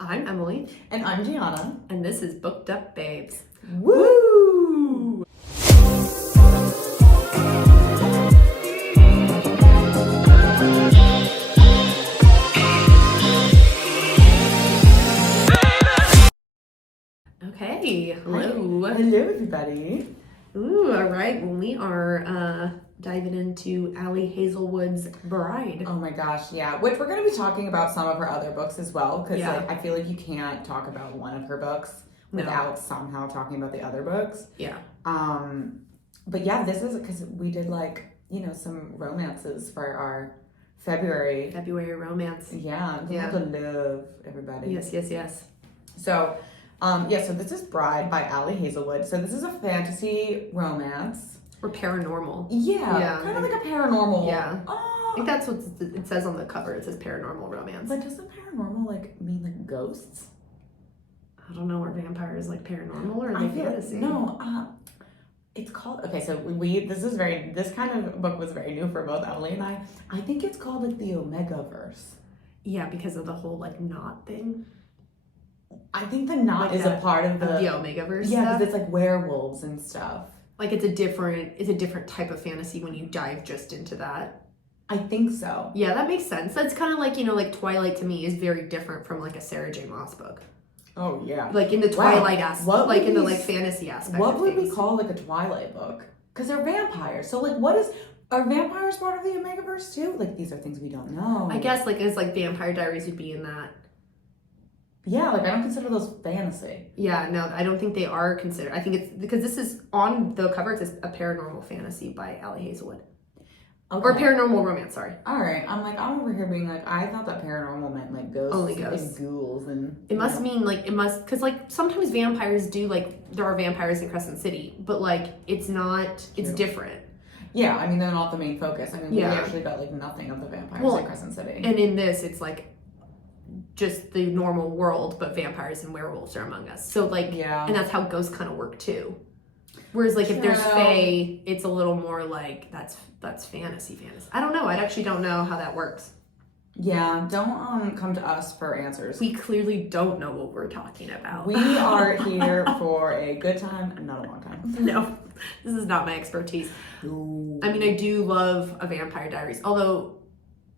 I'm Emily. And I'm Gianna. And this is Booked Up Babes. Woo! Okay, hello. Hello, everybody. Ooh, all right. Well, we are diving into Ali Hazelwood's Bride. Oh my gosh, yeah. Which we're going to be talking about some of her other books as well, because Yeah. I feel like you can't talk about one of her books without somehow talking about the other books. Yeah. But yeah, this is because we did some romances for our February romance. Yeah, to love everybody. Yes. So, so this is Bride by Ali Hazelwood. So this is a fantasy romance. Or paranormal. Yeah. Kind of like a paranormal. Yeah. I think that's what it says on the cover. It says paranormal romance. But doesn't paranormal mean like ghosts? I don't know. Are vampires like paranormal or are they fantasy? No. It's called, okay, so this kind of book was very new for both Emily and I. I think it's called like the Omegaverse. Yeah, because of the whole knot thing. I think the knot is a part of the Omegaverse. Yeah, because it's like werewolves and stuff. Like it's a different type of fantasy when you dive just into that. I think so. Yeah, that makes sense. That's kind of like Twilight to me is very different from like a Sarah J. Maas book. Oh yeah. Like in the Twilight aspect, in the fantasy aspect. What would we call like a Twilight book? Because they're vampires. So are vampires part of the Omegaverse too? Like these are things we don't know. I guess it's like Vampire Diaries would be in that. Yeah, I don't consider those fantasy. Yeah, no, I don't think they are considered. I think it's because this is on the cover. It says a paranormal fantasy by Ali Hazelwood. Okay. Or paranormal romance, sorry. All right. I'm over here being I thought that paranormal meant like ghosts. Only ghosts. And ghouls and... It must mean because sometimes vampires do there are vampires in Crescent City, but it's not, it's different. Yeah, they're not the main focus. We actually got nothing of the vampires in Crescent City. And in this, it's just the normal world, but vampires and werewolves are among us. So and that's how ghosts kind of work too. Whereas if there's fae, it's a little more that's fantasy. I don't know. I actually don't know how that works. Yeah, don't come to us for answers. We clearly don't know what we're talking about. We are here for a good time and not a long time. No, this is not my expertise. Ooh. I do love a Vampire Diaries. Although,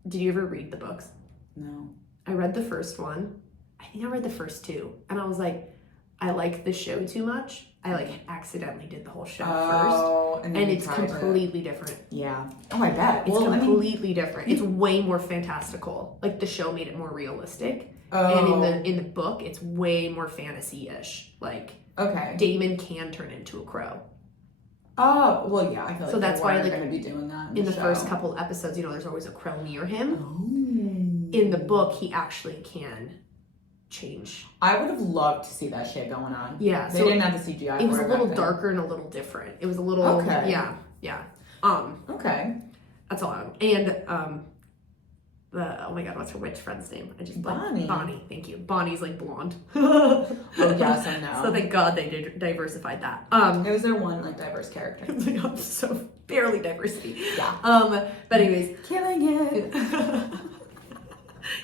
did you ever read the books? No. I read the first one. I think I read the first two. And I was I like the show too much. I accidentally did the whole show first. And it's completely different. Yeah. Oh, I bet. It's completely different. It's way more fantastical. The show made it more realistic. And in the book, it's way more fantasy-ish. Okay. Damon can turn into a crow. Oh, well, yeah. I feel so that's why going to be doing that in the first couple episodes, there's always a crow near him. Oh. In the book, he actually can change. I would have loved to see that shit going on. Yeah. They didn't have the CGI. It was a little darker and a little different. It was a little Yeah. Okay. That's all. And oh my god, what's her witch friend's name? I just Bonnie. Bonnie, thank you. Bonnie's blonde. Oh yes, I know. So thank God they diversified that. It was their one diverse character. So barely diversity. Yeah. But anyways. Killing it.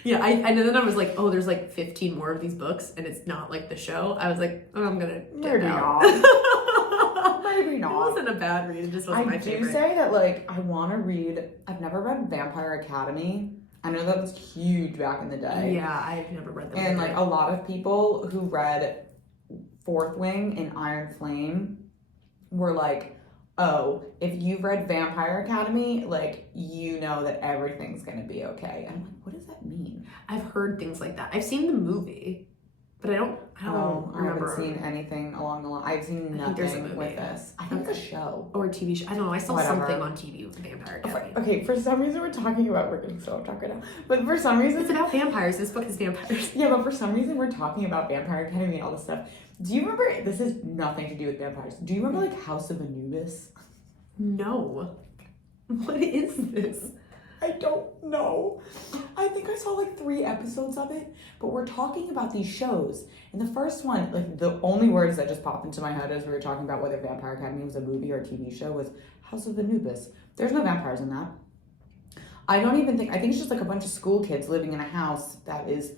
Yeah, and then I was oh, there's 15 more of these books, and it's not like the show. I was I'm gonna maybe not. Maybe not. It wasn't a bad read. It just wasn't my favorite. I do say that I want to read. I've never read Vampire Academy. I know that was huge back in the day. Yeah, I've never read that. And a lot of people who read Fourth Wing and Iron Flame were oh, if you've read Vampire Academy, you know that everything's gonna be okay. And I'm what does that mean? I've heard things like that. I've seen the movie, but I don't remember. I haven't seen anything along the line. I've seen nothing with this. I think the show. Or a TV show. I don't know. I saw something on TV with Vampire Academy. Okay, for some reason we're getting so off track right now. But for some reason... It's about vampires. This book is vampires. Yeah, but for some reason we're talking about Vampire Academy and all this stuff. Do you remember... This has nothing to do with vampires. Do you remember, House of Anubis? No. What is this? I don't know. I think I saw 3 episodes of it, but we're talking about these shows. And the first one, the only words that just popped into my head as we were talking about whether Vampire Academy was a movie or a TV show was House of Anubis. There's no vampires in that. I think it's just a bunch of school kids living in a house that is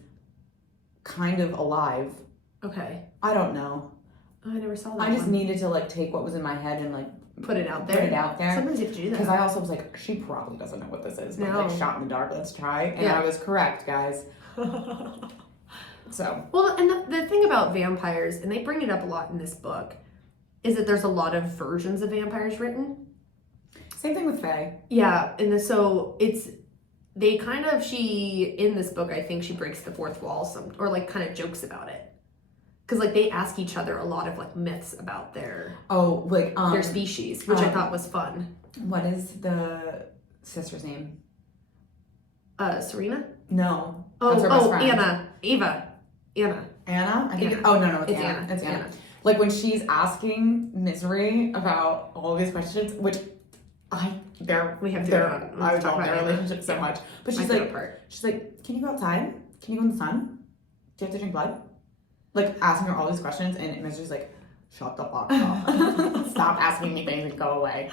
kind of alive. Okay. I don't know. Oh, I never saw that I just one. needed to like take what was in my head and like put it out there. Sometimes you have to do that. Because I also was like, she probably doesn't know what this is. But like, shot in the dark, let's try. And I was correct, guys. So. Well, and the thing about vampires, and they bring it up a lot in this book, is that there's a lot of versions of vampires written. Same thing with Faye. Yeah, and so it's, they kind of, in this book, I think she breaks the fourth wall or like kind of jokes about it. Because like they ask each other a lot of like myths about their their species, which I thought was fun. What is the sister's name? Serena? No. Anna. Anna. Anna? I think no, it's Anna. It's Anna. Like when she's asking Misery about all these questions, which I love their relationship so much. But she's like, can you go outside? Can you go in the sun? Do you have to drink blood? Like asking her all these questions, and Misery's like, shut the fuck up. Stop asking me things and go away.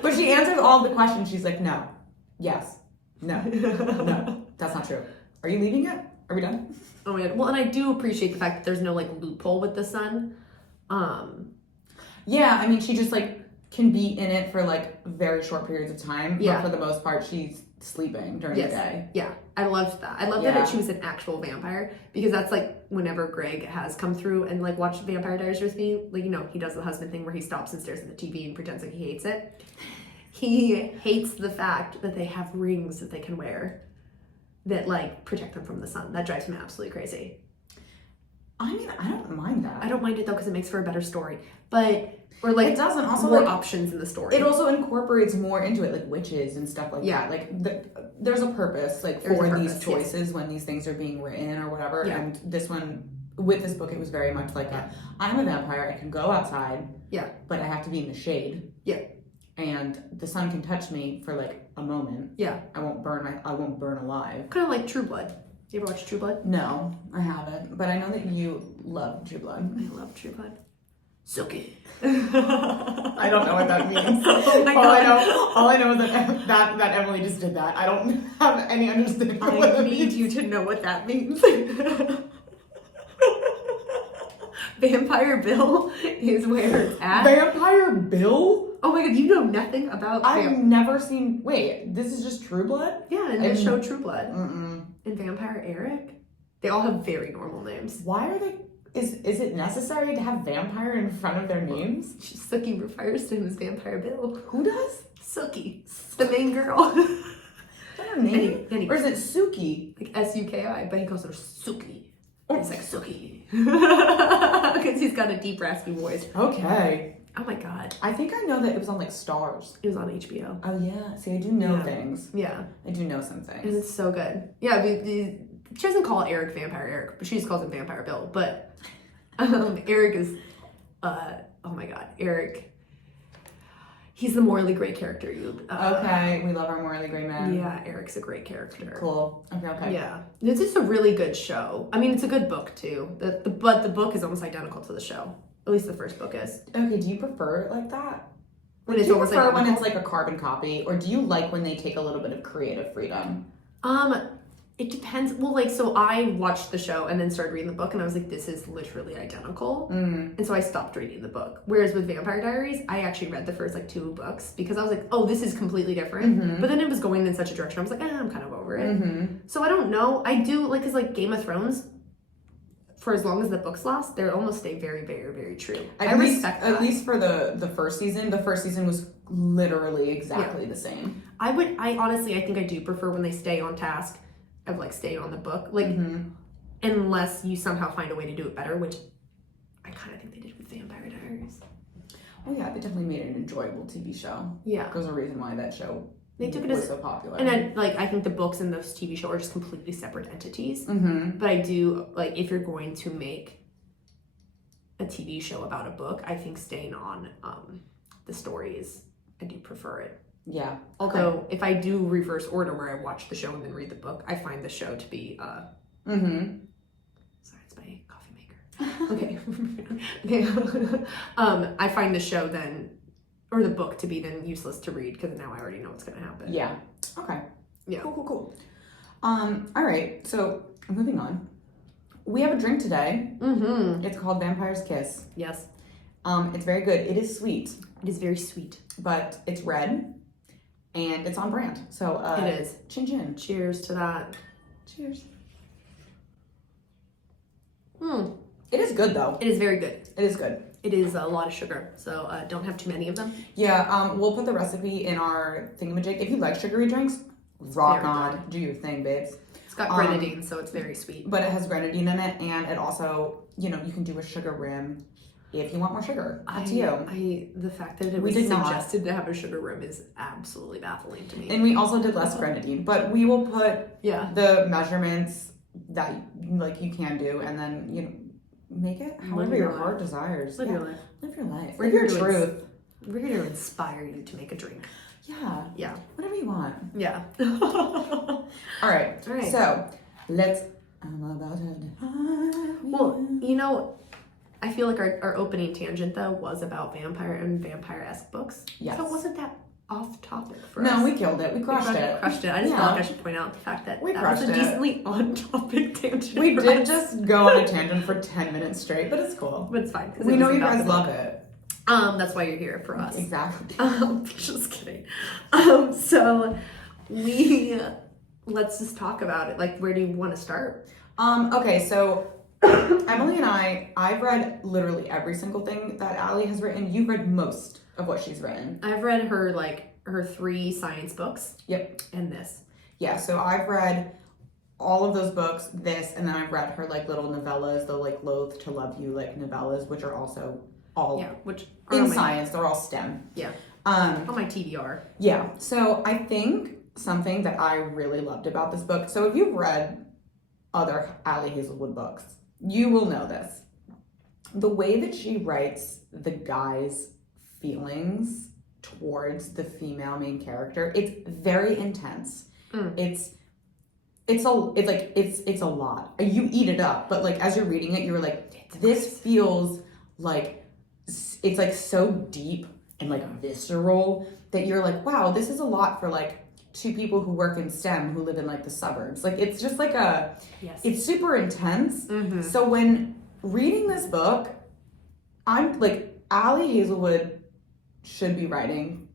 But she answers all the questions. She's like, no, yes, no, that's not true. Are you leaving yet? Are we done? Oh my god. Well, and I do appreciate the fact that there's no like loophole with the sun. Yeah, I mean, she just like can be in it for like very short periods of time. Yeah. But for the most part, she's sleeping during the day. Yeah, I loved that. I loved that she was an actual vampire, because that's like whenever Greg has come through and like watched Vampire Diaries with me, like, you know, he does the husband thing where he stops and stares at the TV and pretends like he hates it. He hates the fact that they have rings that they can wear that like protect them from the sun. That drives me absolutely crazy. I mean, I don't mind that. I don't mind it though, because it makes for a better story. But it doesn't also more options in the story. It also incorporates more into it, like witches and stuff like that. Like there's a purpose, like for these choices when these things are being written or whatever. Yeah. And this one, with this book, it was very much like I'm a vampire. I can go outside. Yeah. But I have to be in the shade. Yeah. And the sun can touch me for like a moment. Yeah. I won't burn alive. Kind of like True Blood. You ever watch True Blood? No, I haven't. But I know that you love True Blood. I love True Blood. Suki. I don't know what that means. Oh my God. All I know is that Emily just did that. I don't have any understanding. I need you to know what that means. Vampire Bill is where it's at. Vampire Bill? Oh my god, you know nothing about I've never seen... Wait, this is just True Blood? Yeah, in the show True Blood. And Vampire Eric. They all have very normal names. Why are they... Is it necessary to have vampire in front of their names? Sookie refers to him as Vampire Bill. Who does? Sookie. The main girl. Is that her name? Or is it Suki? Like S-U-K-I, but he calls her Sookie. Oh. He's like, Sookie. Because he's got a deep, raspy voice. Okay. Oh my god. I think I know that it was on like Stars. It was on HBO. Oh yeah. See, I do know things. Yeah. I do know some things. And it's so good. Yeah, she doesn't call Eric Vampire Eric, but she just calls him Vampire Bill. But Eric is, oh my god, Eric. He's the morally gray character. Okay, we love our morally gray man. Yeah, Eric's a great character. Cool. Okay. Yeah, it's just a really good show. I mean, it's a good book too. But the book is almost identical to the show. At least the first book is. Okay, do you prefer it like that? When it's almost identical? When it's like a carbon copy, or do you like when they take a little bit of creative freedom? It depends. Well, like, so I watched the show and then started reading the book, and I was like, this is literally identical. And so I stopped reading the book. Whereas with Vampire Diaries, I actually read the first, like, 2 books because I was like, oh, this is completely different. But then it was going in such a direction. I was like, I'm kind of over it. So I don't know. I do, like, because, like, Game of Thrones, for as long as the books last, they almost stay very, very, very true. I respect that. At least for the first season. The first season was literally exactly the same. I honestly, I think I do prefer when they stay on task of like staying on the book, like unless you somehow find a way to do it better, which I kind of think they did with Vampire Diaries. Oh yeah, they definitely made it an enjoyable TV show. Yeah, there's a reason why that show was so popular. And I think the books and those TV show are just completely separate entities. But I do like, if you're going to make a TV show about a book, I think staying on the stories, I do prefer it. Yeah. Although if I do reverse order where I watch the show and then read the book, I find the show to be sorry, it's my coffee maker. Okay. I find the show then, or the book, to be then useless to read because now I already know what's gonna happen. Yeah. Okay. Yeah. Cool. All right. So moving on. we have a drink today. Mm-hmm. It's called Vampire's Kiss. Yes. It's very good. It is sweet. It is very sweet. But it's red. And it's on brand. So, it is. Chin chin. Cheers to that. Cheers. Hmm. It is good, though. It is very good. It is good. It is a lot of sugar, so don't have too many of them. Yeah, we'll put the recipe in our thingamajig. If you like sugary drinks, rock on. Good. Do your thing, babes. It's got grenadine, so it's very sweet. But it has grenadine in it, and it also, you can do a sugar rim if you want more sugar. Up to you. The fact that it was suggested to have a sugar rim is absolutely baffling to me. And we also did less grenadine, but we will put the measurements that you can do, and then make it however your heart desires. Live your life. Live your life. We're Live your truth. We're here to inspire you to make a drink. Yeah. Yeah. Whatever you want. Yeah. All right. So let's. I'm about to die. Well, I feel like our opening tangent though was about vampire and vampire-esque books. Yes. So it wasn't that off topic for us. No, we killed it. We crushed it. Crushed it. I just felt like I should point out the fact that we that was a crushed decently on topic tangent. We did just go on a tangent for 10 minutes straight, but it's cool. But it's fine. We know you guys love it. That's why you're here for us. Exactly. Just kidding. So let's just talk about it. Like, where do you want to start? Okay, so Emily and I've read literally every single thing that Ali has written. You've read most of what she's written. I've read her 3 science books. Yep. And this. Yeah, so I've read all of those books, this, and then I've read her little novellas, the Loathe to Love You novellas, which are also all which are in science. They're all STEM. Yeah. On my TBR. Yeah. So I think something that I really loved about this book. So if you've read other Ali Hazelwood books, you will know this. The way that she writes the guy's feelings towards the female main character, it's very intense. It's a lot. You eat it up, but as you're reading it, you're like, this feels like it's so deep and visceral that you're like, wow, this is a lot for 2 people who work in STEM who live in the suburbs. It's just it's super intense. Mm-hmm. So when reading this book, I'm Ali Hazelwood should be writing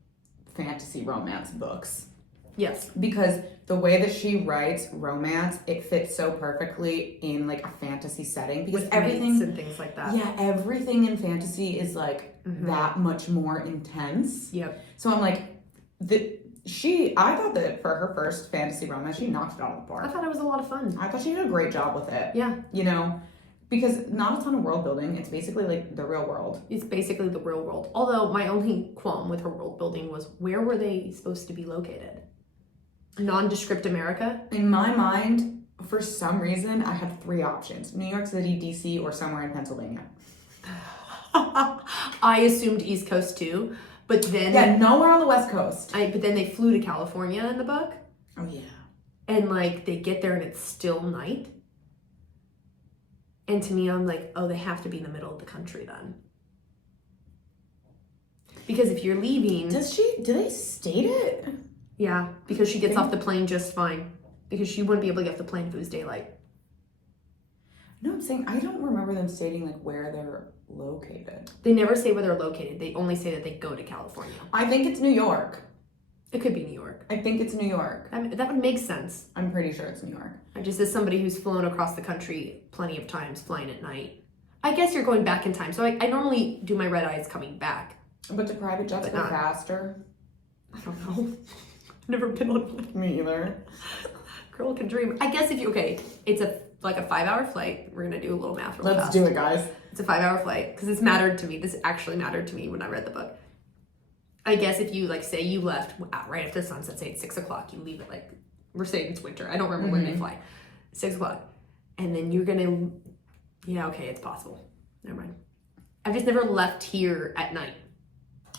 fantasy romance books. Yes. Because the way that she writes romance, it fits so perfectly in a fantasy setting. Because with everything and things like that. Yeah, everything in fantasy is that much more intense. Yep. So I'm I thought that for her first fantasy romance, she knocked it out of the park. I thought it was a lot of fun. I thought she did a great job with it. Yeah. Because not a ton of world building. It's basically the real world. It's basically the real world. Although my only qualm with her world building was, where were they supposed to be located? Nondescript America? In my mind, for some reason, I had 3 options. New York City, DC, or somewhere in Pennsylvania. I assumed East Coast too, but then... Yeah, nowhere on the West Coast. But then they flew to California in the book. Oh, yeah. And they get there and it's still night. And to me, I'm like, oh, they have to be in the middle of the country then. Because if you're leaving... Do they state it? Yeah, because she gets off the plane just fine. Because she wouldn't be able to get off the plane if it was daylight. No, I'm saying I don't remember them stating where they're located. They never say where they're located. They only say that they go to California. I think it's New York. It could be New York. I think it's New York. That would make sense. I'm pretty sure it's New York. Just as somebody who's flown across the country plenty of times, flying at night. I guess you're going back in time. So I normally do my red eyes coming back. But do private jets go faster? I don't know. Never been on one. Me either. Girl can dream. I guess it's a 5-hour flight. We're gonna do a little math. Let's do it, guys. It's a 5-hour flight because this mattered to me. This actually mattered to me when I read the book. I guess if you say you left right after sunset, say it's 6 o'clock, you leave at we're saying it's winter. I don't remember when they fly. 6 o'clock, and then you're gonna. Yeah, okay, it's possible. Never mind. I've just never left here at night.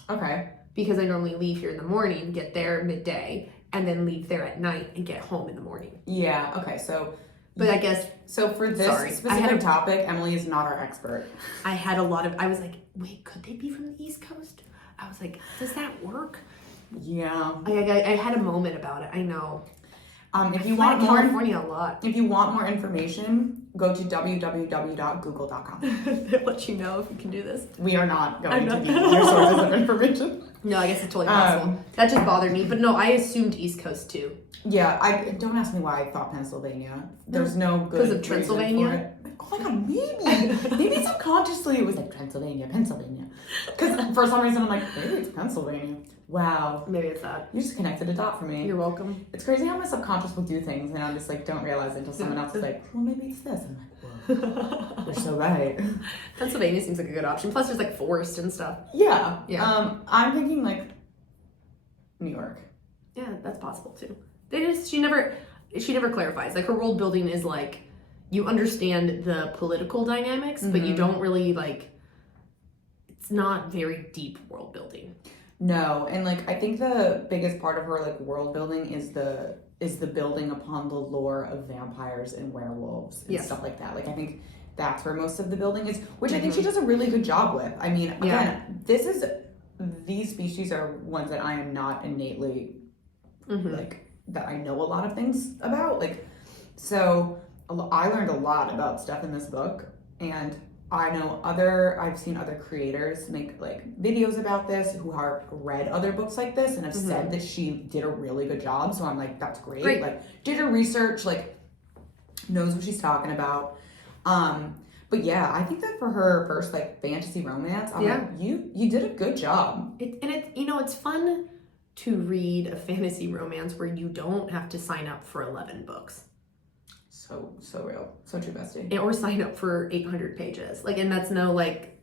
Okay. Because I normally leave here in the morning, get there midday, and then leave there at night and get home in the morning. Yeah, okay, so... But I guess... So for this specific topic, Emily is not our expert. I was like, wait, could they be from the East Coast? I was like, does that work? Yeah. I had a moment about it, I know. If you want more... California a lot. If you want more information, go to www.google.com. They'll let you know if you can do this. We are not going to be your sources of information. No, I guess it's totally possible. That just bothered me. But no, I assumed East Coast too. Yeah, don't ask me why I thought Pennsylvania. There's no good because of Transylvania. Oh my god, maybe subconsciously it was like Pennsylvania. Because for some reason I'm like, maybe it's Pennsylvania. Wow. Maybe it's that. You just connected a dot for me. You're welcome. It's crazy how my subconscious will do things and I'm just like, don't realize it until someone else is like, well, maybe it's this. I'm like, whoa, you're so right. Pennsylvania seems like a good option. Plus, there's like forest and stuff. Yeah. Yeah. I'm thinking like New York. Yeah, that's possible too. She never clarifies. Like her world building is like you understand the political dynamics, but you don't really like. It's not very deep world building. No, and like I think the biggest part of her like world building is the building upon the lore of vampires and werewolves and stuff like that. Like I think that's where most of the building is, which I think she does a really good job with. I mean, again, these species are ones that I am not innately like that I know a lot of things about. Like, so I learned a lot about stuff in this book, and I've seen other creators make like videos about this who have read other books like this and have said that she did a really good job. So I'm like, that's great. Like, did her research, like, knows what she's talking about. But yeah, I think that for her first like fantasy romance, I'm like, you did a good job. It's fun to read a fantasy romance where you don't have to sign up for 11 books. So real. So true, bestie. Or sign up for 800 pages. Like, and that's no like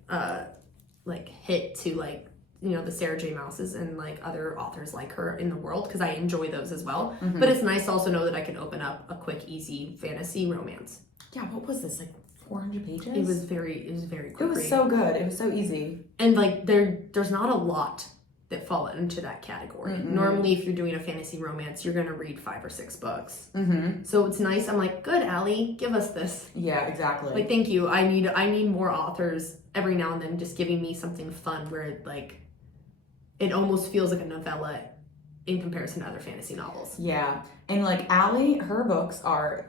hit to like, the Sarah J. Mouses and like other authors like her in the world, because I enjoy those as well. But it's nice to also know that I can open up a quick, easy fantasy romance. Yeah, what was this, like 400 pages? It was very quick. It was so good. It was so easy. And like there's not a lot that fall into that category. Normally, if you're doing a fantasy romance, you're gonna read 5 or 6 books. So it's nice. I'm like, good, Ali, give us this. Yeah, exactly. Like, thank you. I need more authors every now and then just giving me something fun where like it almost feels like a novella in comparison to other fantasy novels. Yeah, and like Ali, her books are.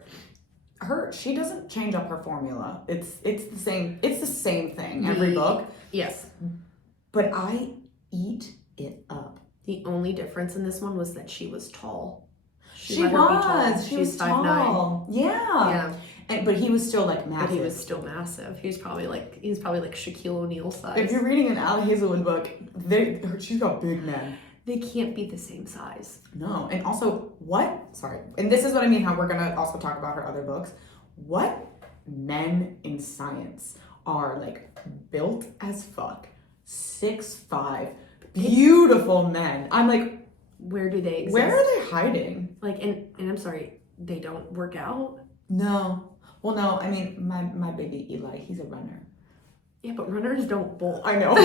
She doesn't change up her formula. It's the same thing every book. Yes. But I eat it up. The only difference in this one was that she was tall. She was tall. 5'9". Yeah. But he was still like massive. But he was still massive. He was probably like Shaquille O'Neal size. If you're reading an Ali Hazelwood book, she's got big men. They can't be the same size. No. And also, and this is what I mean, how we're going to also talk about her other books. What men in science are, like, built as fuck, 6'5", beautiful men. I'm like, where do they exist? Where are they hiding? Like, and I'm sorry, they don't work out? No. Well, no, I mean, my baby Eli, he's a runner. Yeah, but runners don't bolt. I know.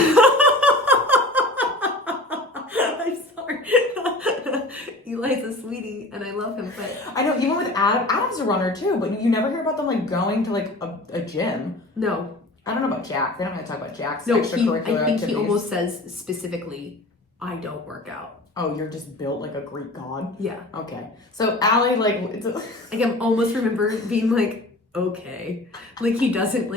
Eli's a sweetie, and I love him, but I know, even with Adam's a runner too, but you never hear about them like going to like a gym. No. I don't know about Jack. They don't really talk about Jack's I extracurricular think activities. he almost says specifically, I don't work out. Oh, you're just built like a Greek god? Yeah. Okay. So Ali, like I almost remember being like, okay. Like he doesn't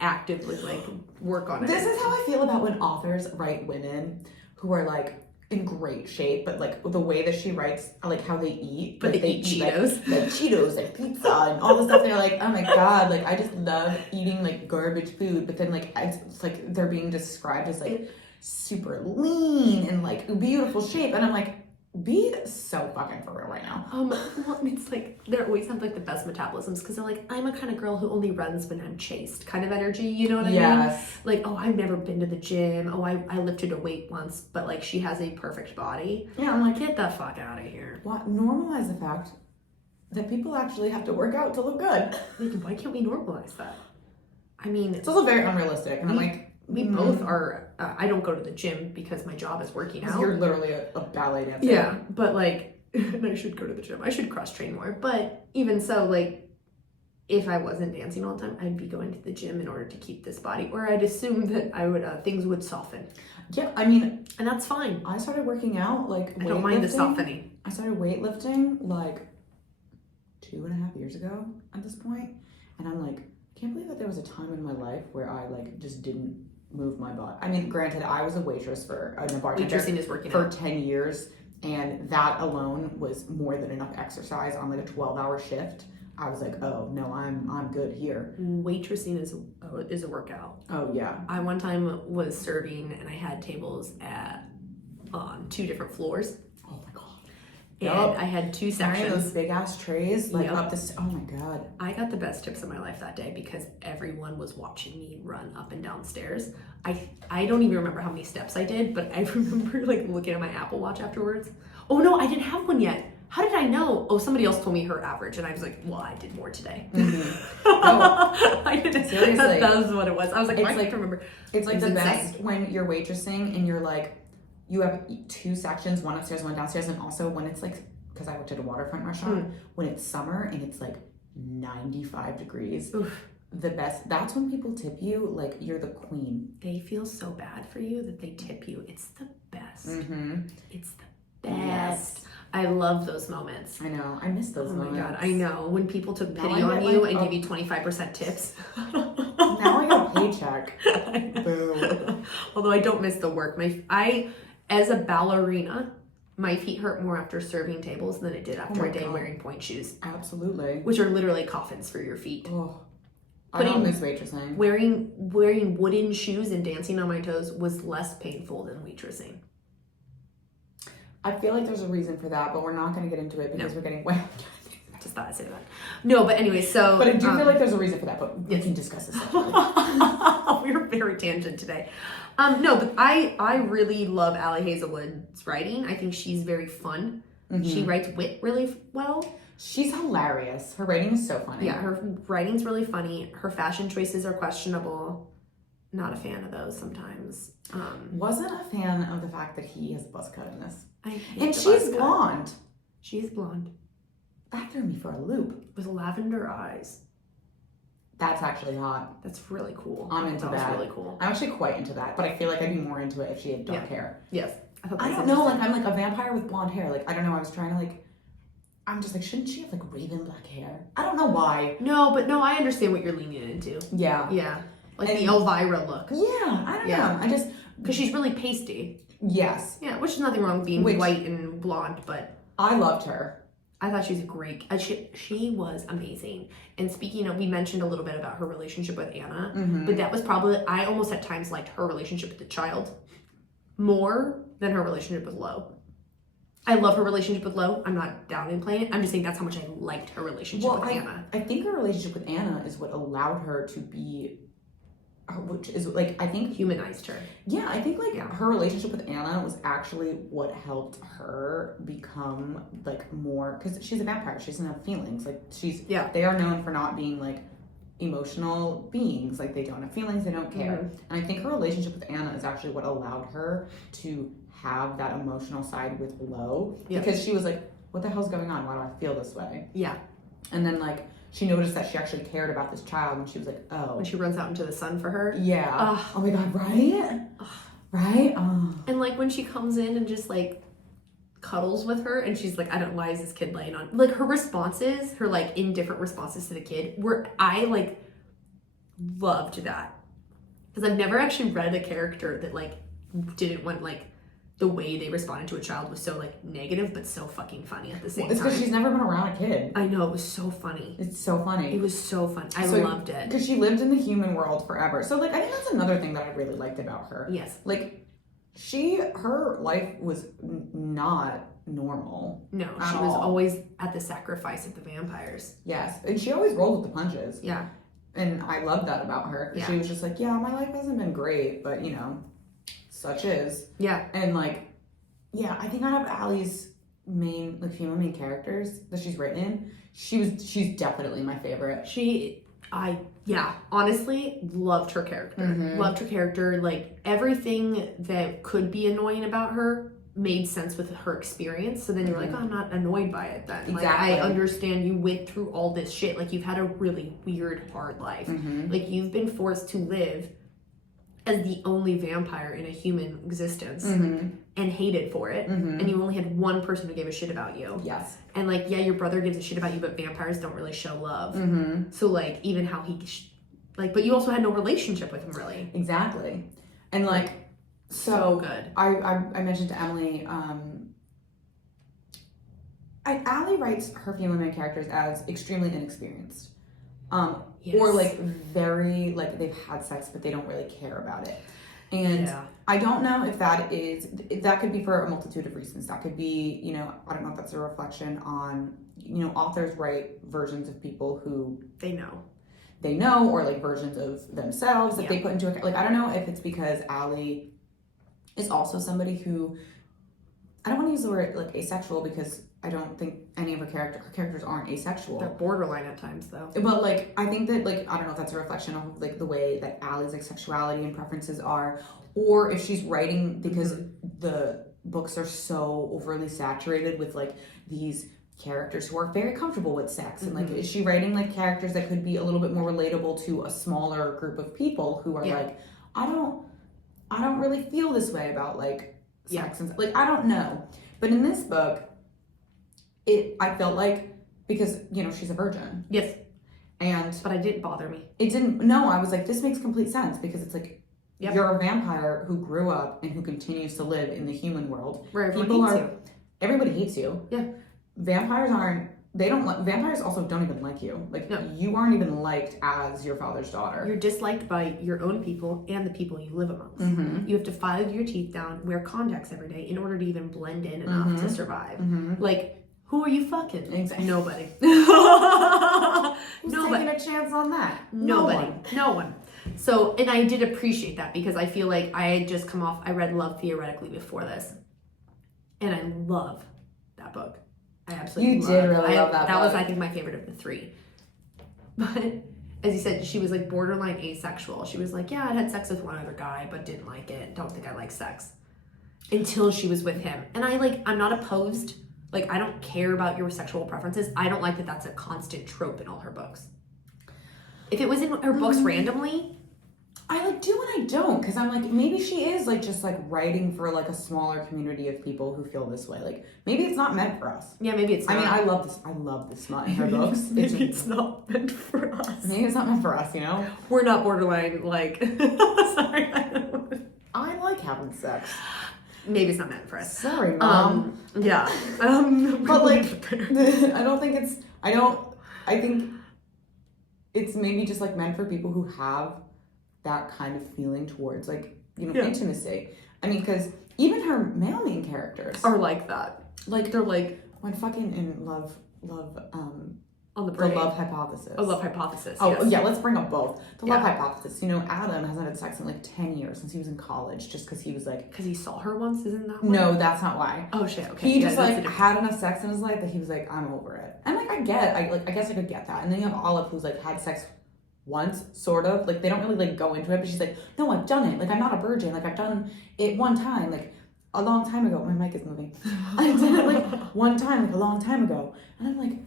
actively like work on it. This is how I feel about when authors write women who are like in great shape, but like the way that she writes, like how they eat, but like, they eat Cheetos, like Cheetos, like pizza, and all this stuff. They're like, oh my god, like I just love eating like garbage food. But then like it's like they're being described as like super lean and like beautiful shape, and I'm like, be so fucking for real right now. Well, it's like they always have like the best metabolisms because they're like, I'm a kind of girl who only runs when I'm chased, kind of energy. You know what I mean? Like, oh, I've never been to the gym. Oh, I lifted a weight once, but like she has a perfect body. Yeah, I'm like, get the fuck out of here. What? Normalize the fact that people actually have to work out to look good. Like, why can't we normalize that? I mean, it's also very unrealistic, and I'm like. We both are, I don't go to the gym because my job is working out. You're literally a ballet dancer. Yeah, but like, and I should go to the gym. I should cross train more. But even so, like, if I wasn't dancing all the time, I'd be going to the gym in order to keep this body. Or I'd assume that I would, things would soften. Yeah, I mean. And that's fine. I started working out, like, I don't mind the softening. I started weightlifting, like, 2.5 years ago at this point. And I'm like, I can't believe that there was a time in my life where I like just didn't move my butt. I mean, granted, I was a waitress and a bartender for 10 years, and that alone was more than enough exercise on like a 12-hour shift. I was like, oh no, I'm good here. Waitressing is a workout. Oh yeah. I one time was serving and I had tables on 2 different floors. Oh my god. And I had 2 sections. Those big ass trays, like up this. Oh my god. I got the best tips of my life that day because everyone was watching me run up and down stairs. I don't even remember how many steps I did, but I remember like looking at my Apple Watch afterwards. Oh no, I didn't have one yet. How did I know? Oh, somebody else told me her average, and I was like, well, I did more today. Mm-hmm. No, I didn't. Seriously. That was what it was. I was like, I can't remember. It's like the best when you're waitressing and you're like, you have 2 sections, one upstairs, one downstairs, and also when it's like, because I worked at a waterfront restaurant, when it's summer and it's like 95 degrees, the best, that's when people tip you like you're the queen. They feel so bad for you that they tip you. It's the best. Mm-hmm. It's the best. Yes. I love those moments. I know. I miss those moments. Oh my god, I know. When people took pity on you and give you 25% tips. Now I got a paycheck. Boo. Although I don't miss the work. As a ballerina, my feet hurt more after serving tables than it did after a day wearing point shoes. Absolutely. Which are literally coffins for your feet. Oh, I don't miss waitressing. Wearing wooden shoes and dancing on my toes was less painful than waitressing. I feel like there's a reason for that, but we're not going to get into it because we're getting way off track. Just thought I'd say that. No, but anyway, so... But I do feel like there's a reason for that, but we can discuss this later. We're very tangent today. No, but I really love Ali Hazelwood's writing. I think she's very fun. Mm-hmm. She writes wit really well. She's hilarious. Her writing is so funny. Yeah, her writing's really funny. Her fashion choices are questionable. Not a fan of those sometimes. Wasn't a fan of the fact that he has a buzz cut in this. And she's blonde. She's blonde. That threw me for a loop. With lavender eyes. That's actually hot. That's really cool. I'm into that. That's really cool. I'm actually quite into that, but I feel like I'd be more into it if she had dark hair. Yes. I don't know, like I'm like a vampire with blonde hair. Like I don't know, I was trying to like, I'm just like, shouldn't she have like raven black hair? I don't know why. No, I understand what you're leaning into. Yeah. Yeah. Like the Elvira look. Yeah, I don't know. I just... Because she's really pasty. Yes. Yeah, which is nothing wrong with being white and blonde, but... I loved her. I thought she was a great... She was amazing. And speaking of... We mentioned a little bit about her relationship with Anna, but that was probably... I almost at times liked her relationship with the child more than her relationship with Lo. I love her relationship with Lo. I'm not down in playing it. I'm just saying that's how much I liked her relationship with Anna. I think her relationship with Anna is what allowed her to be... which is like I think humanized her. Yeah, I think like her relationship with Anna was actually what helped her become like more, because she's a vampire. She doesn't have feelings. Like they are known for not being like emotional beings. Like they don't have feelings. They don't care. And I think her relationship with Anna is actually what allowed her to have that emotional side with Lo, because she was like, "What the hell's going on? Why do I feel this way?" Yeah, and then like. She noticed that she actually cared about this child, and she was like, oh. When she runs out into the sun for her? Yeah. Oh my god, right? Right? Oh. And like when she comes in and just like cuddles with her, and she's like, why is this kid laying on? Like her responses, her like indifferent responses to the kid, I like loved that. Because I've never actually read a character that like didn't want like, the way they responded to a child was so like negative but so fucking funny at the same time. It's because she's never been around a kid. I know, it was so funny. It's so funny. It was so fun. I loved it. Because she lived in the human world forever. So like I think that's another thing that I really liked about her. Yes. Like her life was not normal. No, she was always at the sacrifice of the vampires. Yes. And she always rolled with the punches. Yeah. And I loved that about her. Yeah. She was just like, yeah, my life hasn't been great, but you know, such is. Yeah. And like, yeah, I think out of Ali's female main characters that she's written in, she's definitely my favorite. Honestly loved her character. Loved her character. Like everything that could be annoying about her made sense with her experience. So then you're like, oh, I'm not annoyed by it then. Exactly. Like I understand you went through all this shit. Like you've had a really weird, hard life. Like you've been forced to live as the only vampire in a human existence Mm-hmm. and hated for it, Mm-hmm. and you only had one person who gave a shit about you. Yes. And like, yeah, your brother gives a shit about you, but vampires don't really show love. Mm-hmm. So like, even how he like, but you also had no relationship with him really. Exactly. And like, so good. I mentioned to Emily, Ali writes her female main characters as extremely inexperienced. Yes. Or like very, like they've had sex but they don't really care about it. And I don't know if that could be for a multitude of reasons. That could be, you know, I don't know if that's a reflection on, you know, authors write versions of people who they know, or like versions of themselves that they put into a, like, I don't know if it's because Ali is also somebody who, I don't want to use the word like asexual because I don't think any of her characters aren't asexual. They're borderline at times though. But like, I think that like, I don't know if that's a reflection of like the way that Ali's like sexuality and preferences are, or if she's writing because the books are so overly saturated with like these characters who are very comfortable with sex, and like, is she writing like characters that could be a little bit more relatable to a smaller group of people who are like, I don't really feel this way about like sex and like, I don't know. But in this book, I felt like, because, you know, she's a virgin. Yes. But it didn't bother me. I was like, this makes complete sense, because it's like, you're a vampire who grew up and who continues to live in the human world. Where everybody hates you. Yeah. Vampires also don't even like you. Like, you aren't even liked as your father's daughter. You're disliked by your own people and the people you live amongst. Mm-hmm. You have to file your teeth down, wear contacts every day in order to even blend in enough to survive. Mm-hmm. Like, who are you fucking? Exactly. Nobody. Who's taking a chance on that? Nobody. No one. So, and I did appreciate that, because I feel like I had just I read Love Theoretically before this. And I love that book. I absolutely love that book. That was, I think, my favorite of the three. But, as you said, she was like borderline asexual. She was like, yeah, I had sex with one other guy, but didn't like it. Don't think I like sex. Until she was with him. And I'm not opposed. Like, I don't care about your sexual preferences. I don't like that that's a constant trope in all her books. If it was in her books randomly, I like do and I don't, because I'm like, maybe she is like just like writing for like a smaller community of people who feel this way. Like, maybe it's not meant for us. Yeah, maybe it's not. I mean, I love the smut in her books. Maybe it's not meant for us. Maybe it's not meant for us, you know? We're not borderline, like, sorry. I like having sex. Maybe it's not meant for us. Sorry, Mom. Yeah. But like, I think it's maybe just like meant for people who have that kind of feeling towards like, you know, intimacy. I mean, because even her male main characters are like that. Like, they're like, when fucking in Love, on the Love Hypothesis. Oh, Love Hypothesis. Oh, yeah, let's bring up both. The Love Hypothesis. You know, Adam hasn't had sex in like 10 years since he was in college, just because he was like... Because he saw her once, isn't that why? No, that's not why. Oh, shit, okay. He just like had enough sex in his life that he was like, I'm over it. And like, I guess I could get that. And then you have Olive, who's like had sex once, sort of. Like, they don't really like go into it, but she's like, no, I've done it. Like, I'm not a virgin. Like, I've done it one time. Like, a long time ago. My mic is moving. I did it like one time, like a long time ago. And I'm like,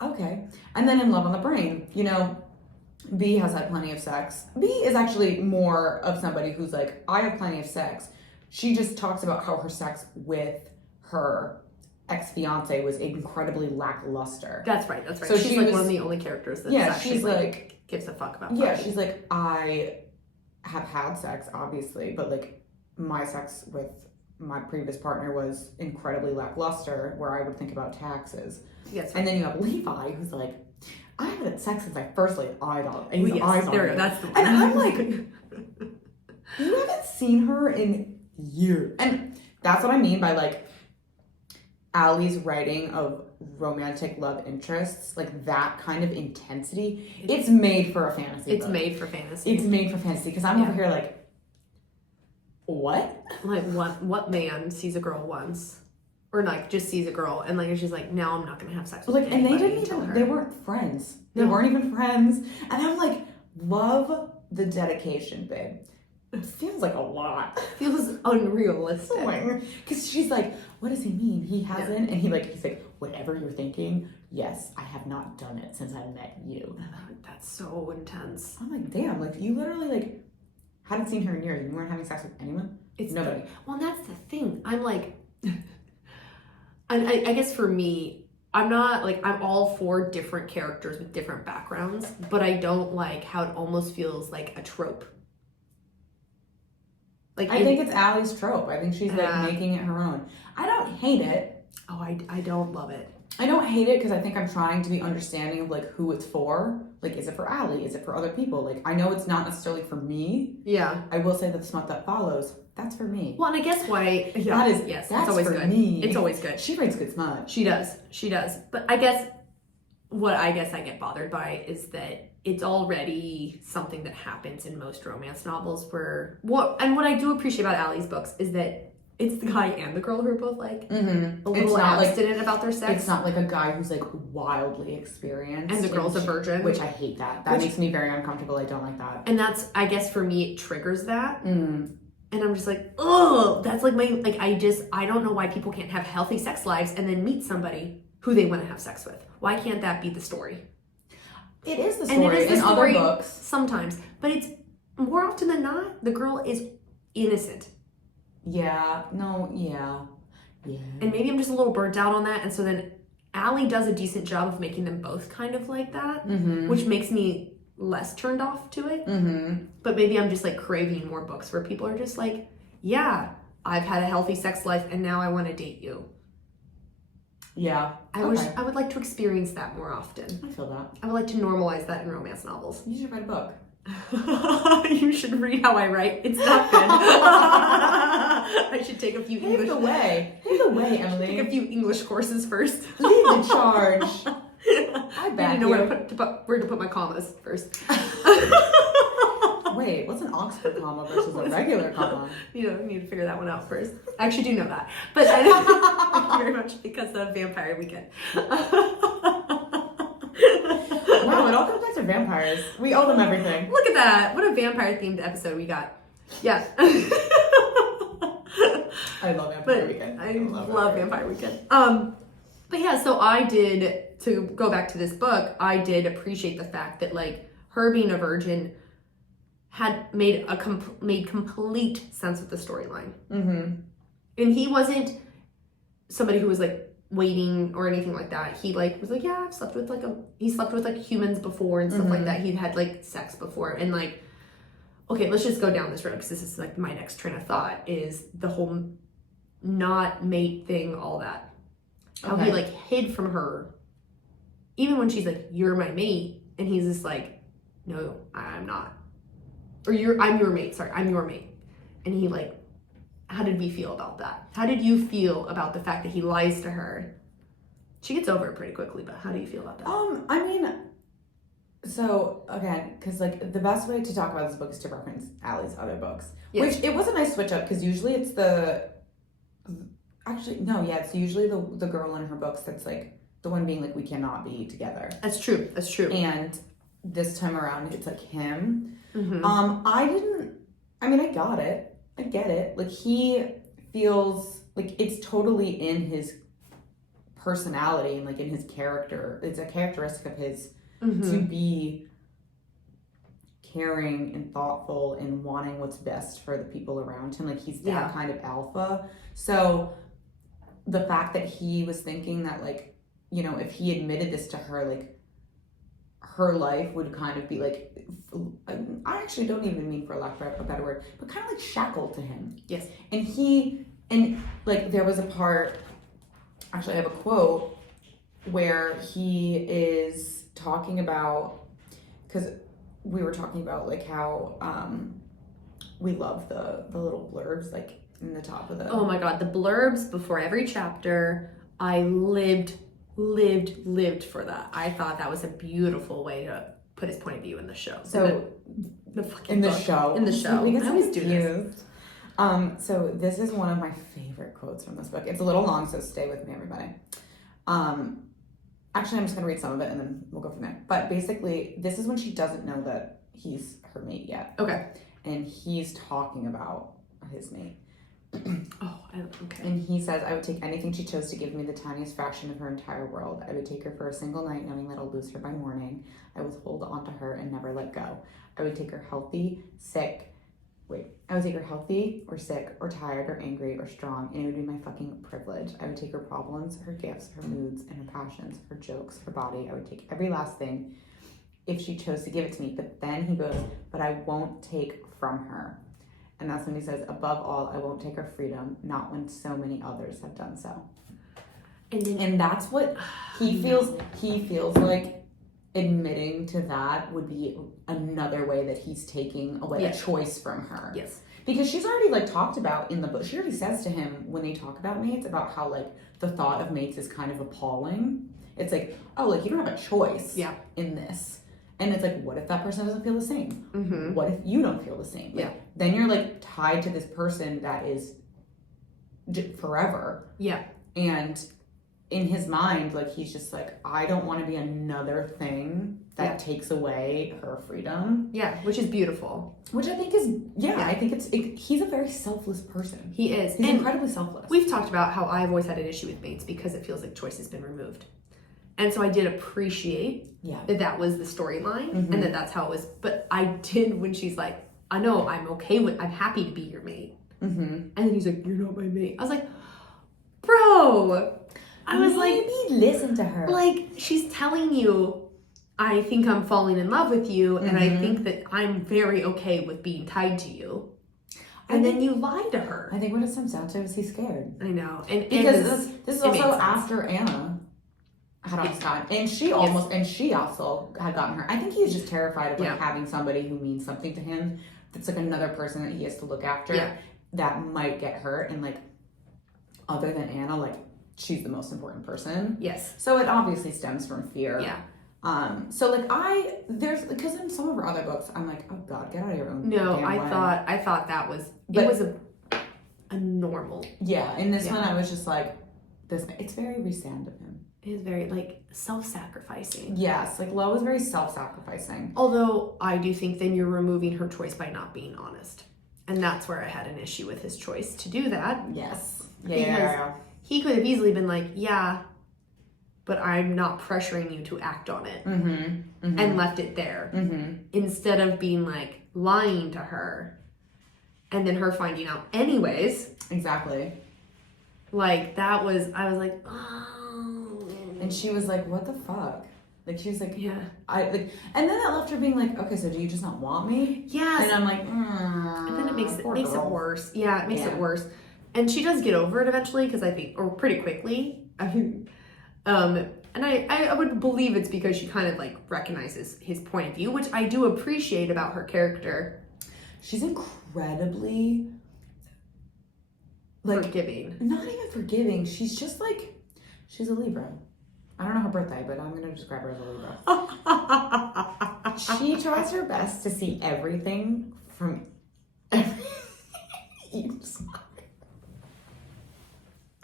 okay. And then in Love on the Brain, you know, B has had plenty of sex. B is actually more of somebody who's like, I have plenty of sex. She just talks about how her sex with her ex-fiance was incredibly lackluster. That's right. So she's like one of the only characters that she's like gives a fuck about. Yeah, she's like, I have had sex, obviously, but like my sex with my previous partner was incredibly lackluster, where I would think about taxes. Yes. And then you have Levi, who's like, I haven't had sex since I first laid eyes on it. That's the one. And I'm like, you haven't seen her in years. And that's what I mean by like Ali's writing of romantic love interests, like that kind of intensity. It's made for a fantasy book. It's made for fantasy. It's made for fantasy, because I'm over here like, what? Like, what man sees a girl once, or like just sees a girl and like she's like, now I'm not gonna have sex with like, and they weren't friends. They weren't even friends. And I'm like, love the dedication, babe. It feels like a lot. Feels unrealistic. Because she's like, what does he mean? He hasn't? And he's like, whatever you're thinking, yes, I have not done it since I met you. That's so intense. I'm like, damn, like you literally like hadn't seen her in years and you weren't having sex with anyone? It's nobody. Well, that's the thing. I'm like, I guess for me, I'm not like, I'm all for different characters with different backgrounds, but I don't like how it almost feels like a trope. Like I think it's Allie's trope. I think she's like making it her own. I don't hate it. Oh, I don't love it. I don't hate it because I think I'm trying to be understanding of like who it's for. Like, is it for Allie? Is it for other people? Like, I know it's not necessarily for me. Yeah. I will say that the smut that follows, that's for me. Well, and I guess why... Yeah, that is, yes, that's it's always for good. me. It's always good. She writes good smut. She does. But I guess what I get bothered by is that it's already something that happens in most romance novels where... what I do appreciate about Allie's books is that it's the guy and the girl who are both like a little abstinent about their sex. It's not like a guy who's like wildly experienced. And the girl's a virgin. Which I hate that. That makes me very uncomfortable. I don't like that. And that's, I guess for me, it triggers that. And I'm just like, oh, that's like I don't know why people can't have healthy sex lives and then meet somebody who they want to have sex with. Why can't that be the story? It is the story. And it is the story in other books. Sometimes. But it's more often than not, the girl is innocent. Yeah. No, yeah. And maybe I'm just a little burnt out on that. And so then Allie does a decent job of making them both kind of like that, which makes me less turned off to it. But maybe I'm just like craving more books where people are just like, yeah, I've had a healthy sex life and now I want to date you. Yeah. I would like to experience that more often. I feel that. I would like to normalize that in romance novels. You should write a book. You should read how I write. It's not good. I should take a few English. Pave the way, Emily. Take a few English courses first. Lead the charge. I bet. I know where to put my commas first. Wait, what's an Oxford comma versus a regular comma? You need to figure that one out first. I actually do know that, but thank you very much because of Vampire Weekend. Wow, it all comes back to vampires. We owe them everything. Look at that. What a vampire-themed episode we got. Yeah. I love Vampire Weekend. I love Vampire Weekend. But yeah, so to go back to this book, I did appreciate the fact that, like, her being a virgin had made complete sense with the storyline. And he wasn't somebody who was, like, waiting or anything like that. He was like, yeah, I've slept with humans before and stuff like that. He'd had like sex before and like, okay, let's just go down this road because this is like my next train of thought is the whole not mate thing, all that. How he like hid from her even when she's like, you're my mate, and he's just like, no, I'm not. Or I'm your mate, and he like, how did we feel about that? How did you feel about the fact that he lies to her? She gets over it pretty quickly, but how do you feel about that? I mean, so again, because like the best way to talk about this book is to reference Allie's other books, which it was a nice switch up because usually it's it's usually the girl in her books that's like the one being like, we cannot be together. That's true. And this time around, it's like him. I get it. Like, he feels like it's totally in his personality and like in his character. It's a characteristic of his to be caring and thoughtful and wanting what's best for the people around him. Like, he's that kind of alpha. So the fact that he was thinking that, like, you know, if he admitted this to her, like, her life would kind of be like, I actually don't even mean for lack of a better word, but kind of like shackled to him. Yes. And like there was a part, actually I have a quote where he is talking about, because we were talking about like how we love the little blurbs like in the top of the... Oh my God, the blurbs before every chapter, I lived for that. I thought that was a beautiful way to put his point of view in the show. So in the show. I always do this. So this is one of my favorite quotes from this book. It's a little long, so stay with me, everybody. Actually, I'm just going to read some of it and then we'll go from there. But basically, this is when she doesn't know that he's her mate yet. Okay. And he's talking about his mate. Okay. And he says, I would take anything she chose to give me the tiniest fraction of her entire world. I would take her for a single night knowing that I'll lose her by morning. I would hold on to her and never let go. I would take her healthy, sick, I would take her healthy or sick or tired or angry or strong, and it would be my fucking privilege. I would take her problems, her gifts, her moods, and her passions, her jokes, her body. I would take every last thing if she chose to give it to me. But then he goes, but I won't take from her. And that's when he says, above all, I won't take her freedom, not when so many others have done so. And that's what he feels. He feels like admitting to that would be another way that he's taking away a choice from her. Yes. Because she's already like talked about in the book, she already says to him when they talk about mates, about how like the thought of mates is kind of appalling. It's like, oh, like you don't have a choice in this. And it's like, what if that person doesn't feel the same? Mm-hmm. What if you don't feel the same? Like, then you're like tied to this person that is forever. Yeah. And in his mind, like he's just like, I don't want to be another thing that takes away her freedom. Yeah, which is beautiful. Which I think is, I think he's a very selfless person. He is. He's incredibly selfless. We've talked about how I've always had an issue with mates because it feels like choice has been removed. And so I did appreciate that was the storyline and that's how it was. But I did when she's like, I know I'm happy to be your mate. Mm-hmm. And then he's like, you're not my mate. I was like, bro. I was maybe listen to her. Like, she's telling you, I think I'm falling in love with you, and I think that I'm very okay with being tied to you. And then you lie to her. I think what it comes down to is he's scared. I know. And because this is also after Anna had almost gotten, and she also had gotten her. I think he's just terrified of like having somebody who means something to him that's like another person that he has to look after that might get hurt. And like, other than Anna, like, she's the most important person. Yes. So it obviously stems from fear. Yeah. So like because in some of her other books, I'm like, oh God, get out of your own. No, I thought that was, it was a normal. Yeah. In this one, I was just like, it's very Rhysand of him. It is very like self-sacrificing. Yes. Like Lo is very self-sacrificing. Although I do think then you're removing her choice by not being honest. And that's where I had an issue with his choice to do that. Yes. Yeah. He could have easily been like, yeah, but I'm not pressuring you to act on it. And left it there. Instead of being like lying to her and then her finding out anyways. Exactly. Like I was like, oh. And she was like, what the fuck? Like she was like, yeah. And then that left her being like, okay, so do you just not want me? Yes. And I'm like, and then it makes it worse. Yeah, it makes it worse. And she does get over it eventually, because I think, or pretty quickly. I mean, and I would believe it's because she kind of like recognizes his point of view, which I do appreciate about her character. She's incredibly like forgiving. Not even forgiving. She's just like, she's a Libra. I don't know her birthday, but I'm gonna describe her as a Libra. She tries her best to see everything from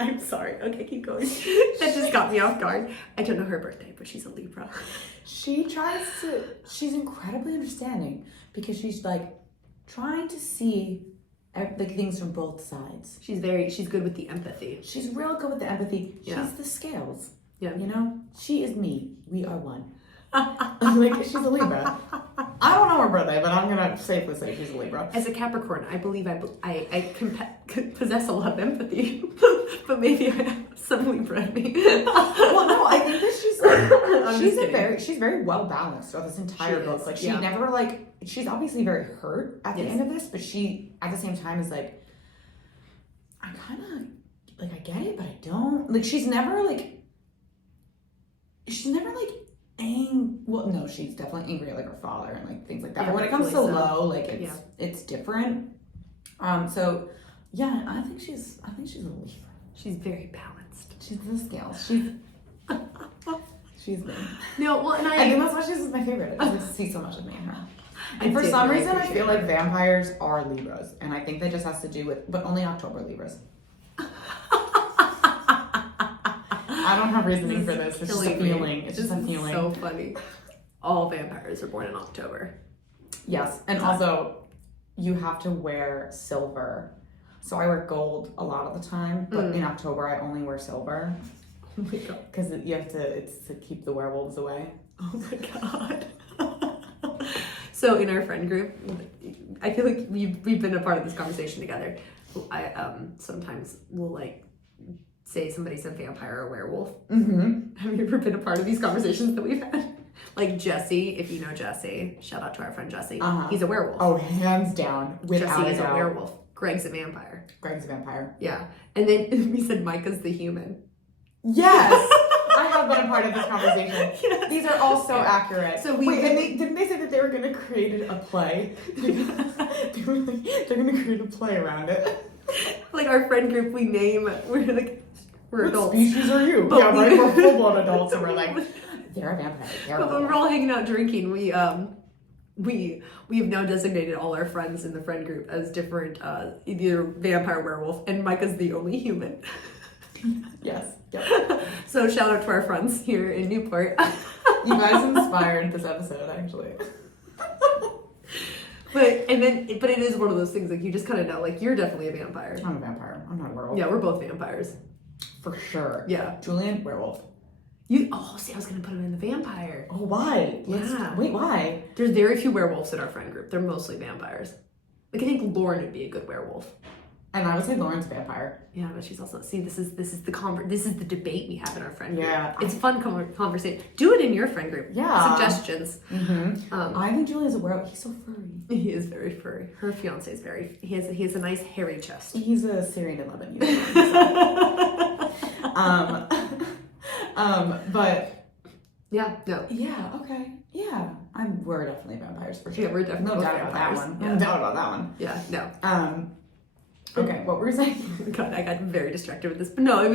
I'm sorry. Okay, keep going. That just got me off guard. I don't know her birthday, but she's a Libra. She's incredibly understanding because she's like trying to see the things from both sides. She's good with the empathy. She's real good with the empathy. Yeah. She's the scales. Yeah. You know? She is me. We are one. Like, she's a Libra. I don't know her birthday, but I'm gonna safely say she's a Libra. As a Capricorn, I believe I can possess a lot of empathy, but maybe I have some Libra in me. Well, no, I think that she's very well balanced throughout this entire book. Like she never she's obviously very hurt at the end of this, but she at the same time is like, I kind of like I get it, but I don't. Like she's never well, no, she's definitely angry at like her father and like things like that. But when it comes to Lo, like it's different. So yeah, I think she's a Libra. She's very balanced. She's the scales. She's me. No, well, and I think that's why she's my favorite. I just see so much of me in her. And for some reason, I feel like vampires are Libras, and I think that just has to do with, but only October Libras. I don't have reasoning for this. It's just a feeling. It's just a feeling. So funny. All vampires are born in October. Yes, and also you have to wear silver. So I wear gold a lot of the time, but in October I only wear silver. Oh my god! Because it's to keep the werewolves away. Oh my god! So in our friend group, I feel like we've been a part of this conversation together. I sometimes will like say somebody's a vampire or werewolf. Mm-hmm. Have you ever been a part of these conversations that we've had? Like Jesse, if you know Jesse, shout out to our friend Jesse. He's a werewolf. Oh, hands down. Jesse is a werewolf. Greg's a vampire. Greg's a vampire. Yeah. And then we said Micah's the human. Yes! I have been a part of this conversation. Yes. These are all so accurate. So didn't they say that they were going to create a play? They were like, they're going to create a play around it. Like our friend group, we're adults. What species are you? But yeah, right. We're full-blown adults, and we're like, they're a vampire. But when we're all hanging out drinking, we've now designated all our friends in the friend group as different, either vampire, werewolf, and Micah's the only human. Yes. Yep. So shout out to our friends here in Newport. You guys inspired this episode, actually. But it is one of those things like you just kind of know, like you're definitely a vampire. I'm a vampire. I'm not a werewolf. Yeah, we're both vampires. For sure. Yeah. Julian, werewolf. See, I was gonna put him in the vampire. Oh, why? Wait, why? There's very few werewolves in our friend group. They're mostly vampires. Like I think Lauren would be a good werewolf. And I would say Lauren's a vampire. Yeah, but she's also this is the debate we have in our friend group. Yeah, it's fun conversation. Do it in your friend group. Yeah, suggestions. Mm-hmm. I think Julian's a werewolf. He's so furry. He is very furry. Her fiance is very. He has a nice hairy chest. He's a Syrian and Lebanese. But yeah, no. Yeah, okay. Yeah. We're definitely vampires for sure. Yeah, we're definitely no doubt vampires. about that one. Yeah. No doubt about that one. Yeah, no. Okay, what were you saying? God, I got very distracted with this. But no,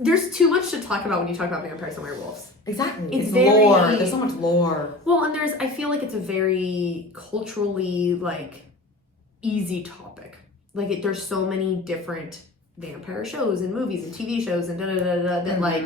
there's too much to talk about when you talk about vampires and werewolves. Exactly. It's lore. There's so much lore. Well, and I feel like it's a very culturally, like, easy topic. Like, there's so many different vampire shows and movies and TV shows and that, like,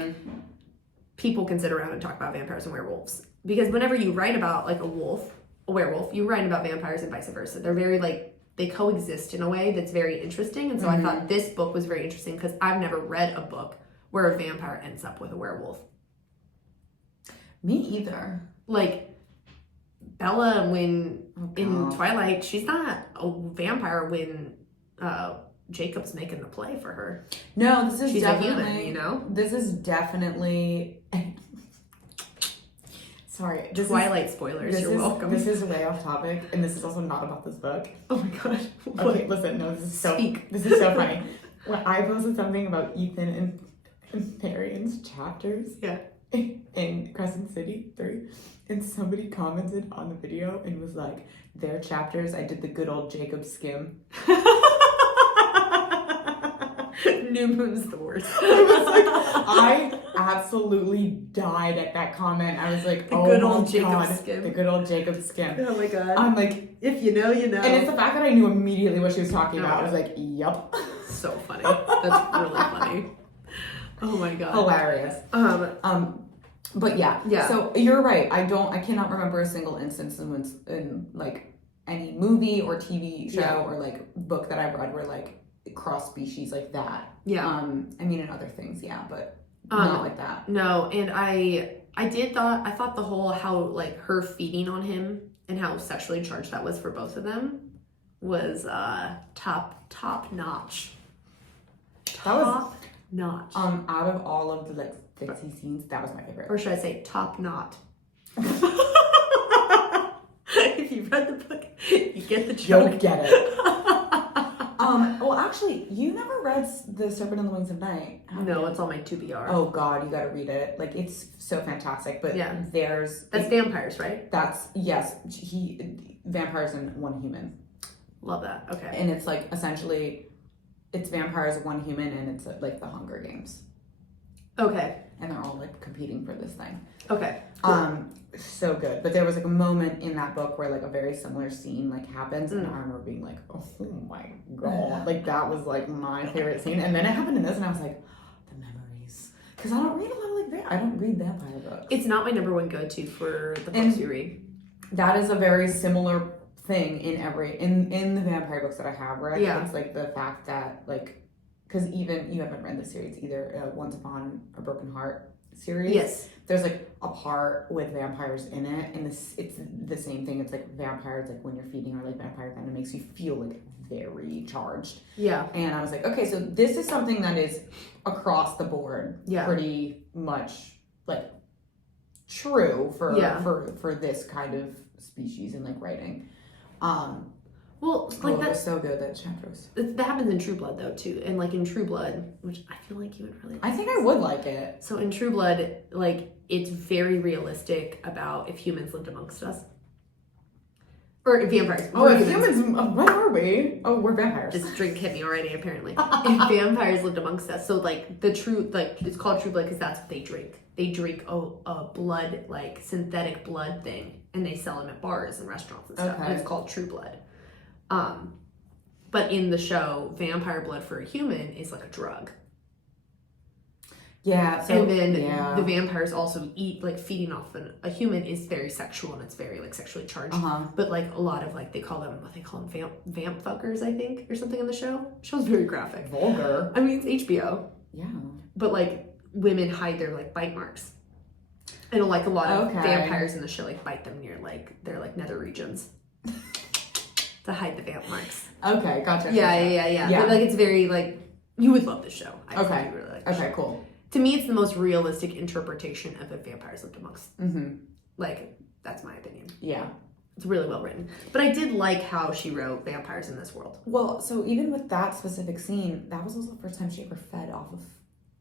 people can sit around and talk about vampires and werewolves. Because whenever you write about, like, a werewolf, you write about vampires and vice versa. They're very, like, they coexist in a way that's very interesting. And so I thought this book was very interesting because I've never read a book where a vampire ends up with a werewolf. Me either. Like, Bella, in Twilight, she's not a vampire when Jacob's making the play for her. No, she's a human, you know? This is definitely... Sorry. Twilight spoilers, you're welcome. This is way off topic, and this is also not about this book. Oh my gosh. Okay, listen, no, this is so funny. When I posted something about Ethan and Marian's chapters in Crescent City 3, and somebody commented on the video and was like, their chapters, I did the good old Jacob skim. New Moon's the worst. I absolutely died at that comment. I was like, the good old Jacob skim. The good old Jacob skim. Oh my god. I'm like, if you know, you know. And it's the fact that I knew immediately what she was talking about. I was like, yup. So funny. That's really funny. Oh my god. Hilarious. But yeah. So you're right. I cannot remember a single instance in like any movie or TV show or like book that I've read where like cross species like that. Yeah. I mean, in other things, but not like that. No, and I thought the whole how like her feeding on him and how sexually charged that was for both of them was top notch. Top notch. Out of all of the like sexy scenes, that was my favorite. Or should I say top knot? If you've read the book, you get the joke. You'll get it. Well, actually, you never read The Serpent and the Wings of Night. No, it's on my 2BR. Oh God, you gotta read it. Like, it's so fantastic. But that's vampires, right? Vampires and one human. Love that. Okay. And it's like essentially, it's vampires, one human, and it's like the Hunger Games. Okay. And they're all like competing for this thing. Okay. Cool. So good. But there was like a moment in that book where like a very similar scene like happens, and I remember being like, oh my god, like that was like my favorite scene. And then it happened in this, and I was like, the memories, because I don't read a lot of like I don't read vampire books. It's not my number one go-to for the books you read. That is a very similar thing in the vampire books that I have read. Yeah. It's like the fact that like, because even you haven't read the series either. Once Upon a Broken Heart. series. Yes. There's like a part with vampires in it, and it's the same thing. It's like vampires, like when you're feeding or like vampire venom makes you feel like very charged. Yeah. And I was like, okay, so this is something that is across the board, pretty much like true for this kind of species and like writing. Well, like that was so good, that chapter was. That happens in True Blood though too, and like in True Blood, which I feel like you would really. I think I would like it. So in True Blood, like it's very realistic about if humans lived amongst us, or vampires. Oh, if humans, what are we? Oh, we're vampires. This drink hit me already. Apparently, if vampires lived amongst us, so like the true, like it's called True Blood because that's what they drink. They drink a blood, like synthetic blood thing, and they sell them at bars and restaurants and stuff. And it's called True Blood. But in the show, vampire blood for a human is like a drug. Yeah. So, and then the vampires also eat, like feeding off a human is very sexual and it's very like sexually charged. But like a lot of like, they call them vamp fuckers, I think, or something in the show. The show's very graphic. Vulgar. I mean, it's HBO. Yeah. But like women hide their like bite marks. And like a lot of vampires in the show like bite them near like their like nether regions. To hide the vamp marks. Okay, gotcha. Yeah. But like it's very like you would love this show. I think you really like this show. Cool. To me, it's the most realistic interpretation of if vampires lived amongst. Mm-hmm. Like that's my opinion. Yeah, it's really well written. But I did like how she wrote vampires in this world. Well, so even with that specific scene, that was also the first time she ever fed off of.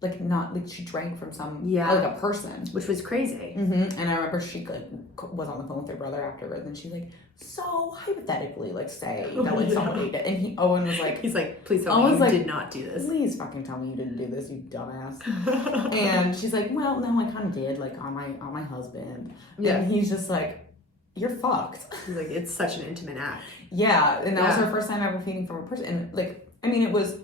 Like not like she drank from some like a person, which was crazy. Mm-hmm. And I remember she like was on the phone with her brother afterwards, and she's like, "So hypothetically, like say that like somebody did," and Owen was like, "He's like, please tell me you did not do this. Please fucking tell me you didn't do this, you dumbass." And she's like, "Well, no, I kind of did, like on my husband." Yeah. And he's just like, "You're fucked." He's like, "It's such an intimate act." Yeah, and that was her first time ever feeding from a person, and like, I mean, it was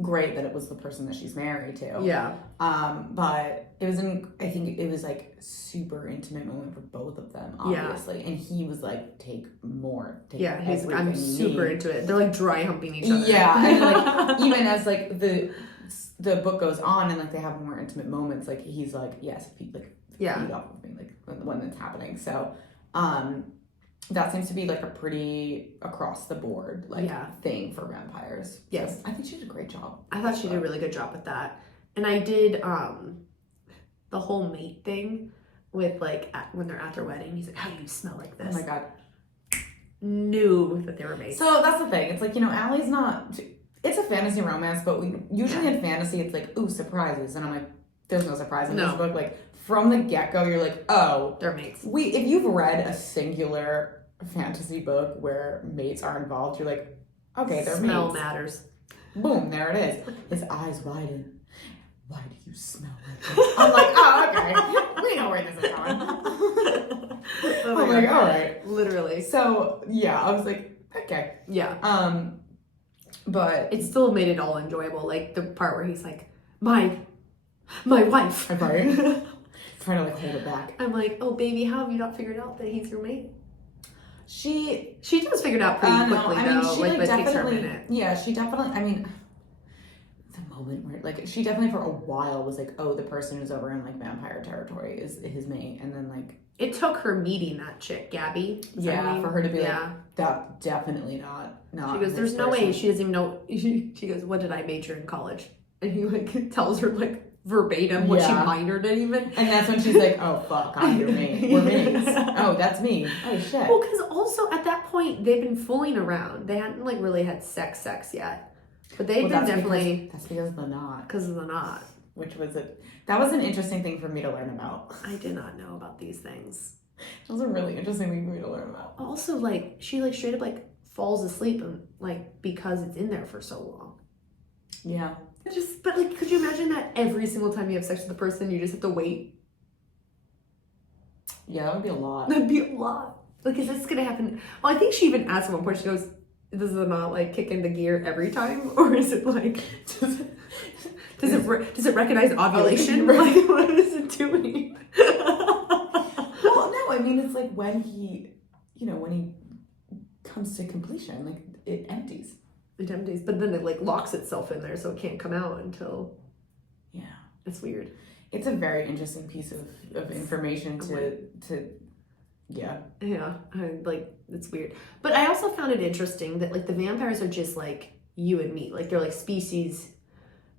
great that it was the person that she's married to. Yeah. But it was I think it was like super intimate moment for both of them, obviously. Yeah. And he was like, take he's like, I'm super into it. They're like dry humping each other. Yeah. And like even as like the book goes on and like they have more intimate moments, like he's like, yes, feed off of me, like when that's happening. So that seems to be like a pretty across the board thing for vampires. Yes. So I think she did a great job. I thought she did a really good job with that. And I did the whole mate thing with like when they're at their wedding. He's like, "How do you smell like this?" Oh my god. Knew that they were mates. So that's the thing. It's like, Allie's not. It's a fantasy romance, but we usually in fantasy it's like, ooh, surprises, and I'm like, there's no surprise in this book. Like from the get go, you're like, oh, they're mates. If you've read a singular fantasy book where mates are involved, you're like, okay, they're smell mates. matters. Boom, there it is. His eyes widen. Why do you smell like this? I'm like, oh, okay. We know where this is going. I'm like, all right. Literally. So yeah, I was like, okay. Yeah. But it still made it all enjoyable. Like the part where he's like, my wife. Right. Trying to like hold it back. I'm like, oh baby, how have you not figured out that he's your mate? She does figure it out pretty quickly though. She like but it takes her a definitely, minute. Yeah, she definitely. I mean, the moment where like she definitely for a while was like, oh, the person who's over in like vampire territory is his mate, and then like it took her meeting that chick, Gabby. Yeah, for her to be like, that definitely not. She goes, there's no way. She doesn't even know. She goes, what did I major in college? And he like tells her like verbatim what she minored in even. And that's when she's like, oh fuck, I'm your mate. We're mates. Oh, that's me. Oh shit. Well, because also at that point they've been fooling around. They hadn't like really had sex yet, but they've been definitely. That's because of the knot. Because of the knot. Which was that was an interesting thing for me to learn about. I did not know about these things. It was a really interesting thing for me to learn about. Also, like she like straight up like falls asleep and like because it's in there for so long. Yeah. But like, could you imagine that every single time you have sex with a person, you just have to wait? Yeah, that would be a lot. That'd be a lot. Like, is this gonna happen? Well, I think she even asked at one point. She goes, "Does it not like kick into gear every time, or is it like does it recognize ovulation? Like, what is it doing?" Well, no, I mean it's like when he comes to completion, like it empties. It empties, but then it like locks itself in there, so it can't come out until. Yeah, it's weird. It's a very interesting piece of information to yeah. Yeah, it's weird. But I also found it interesting that, like, the vampires are just, like, you and me. Like, they're, like, species.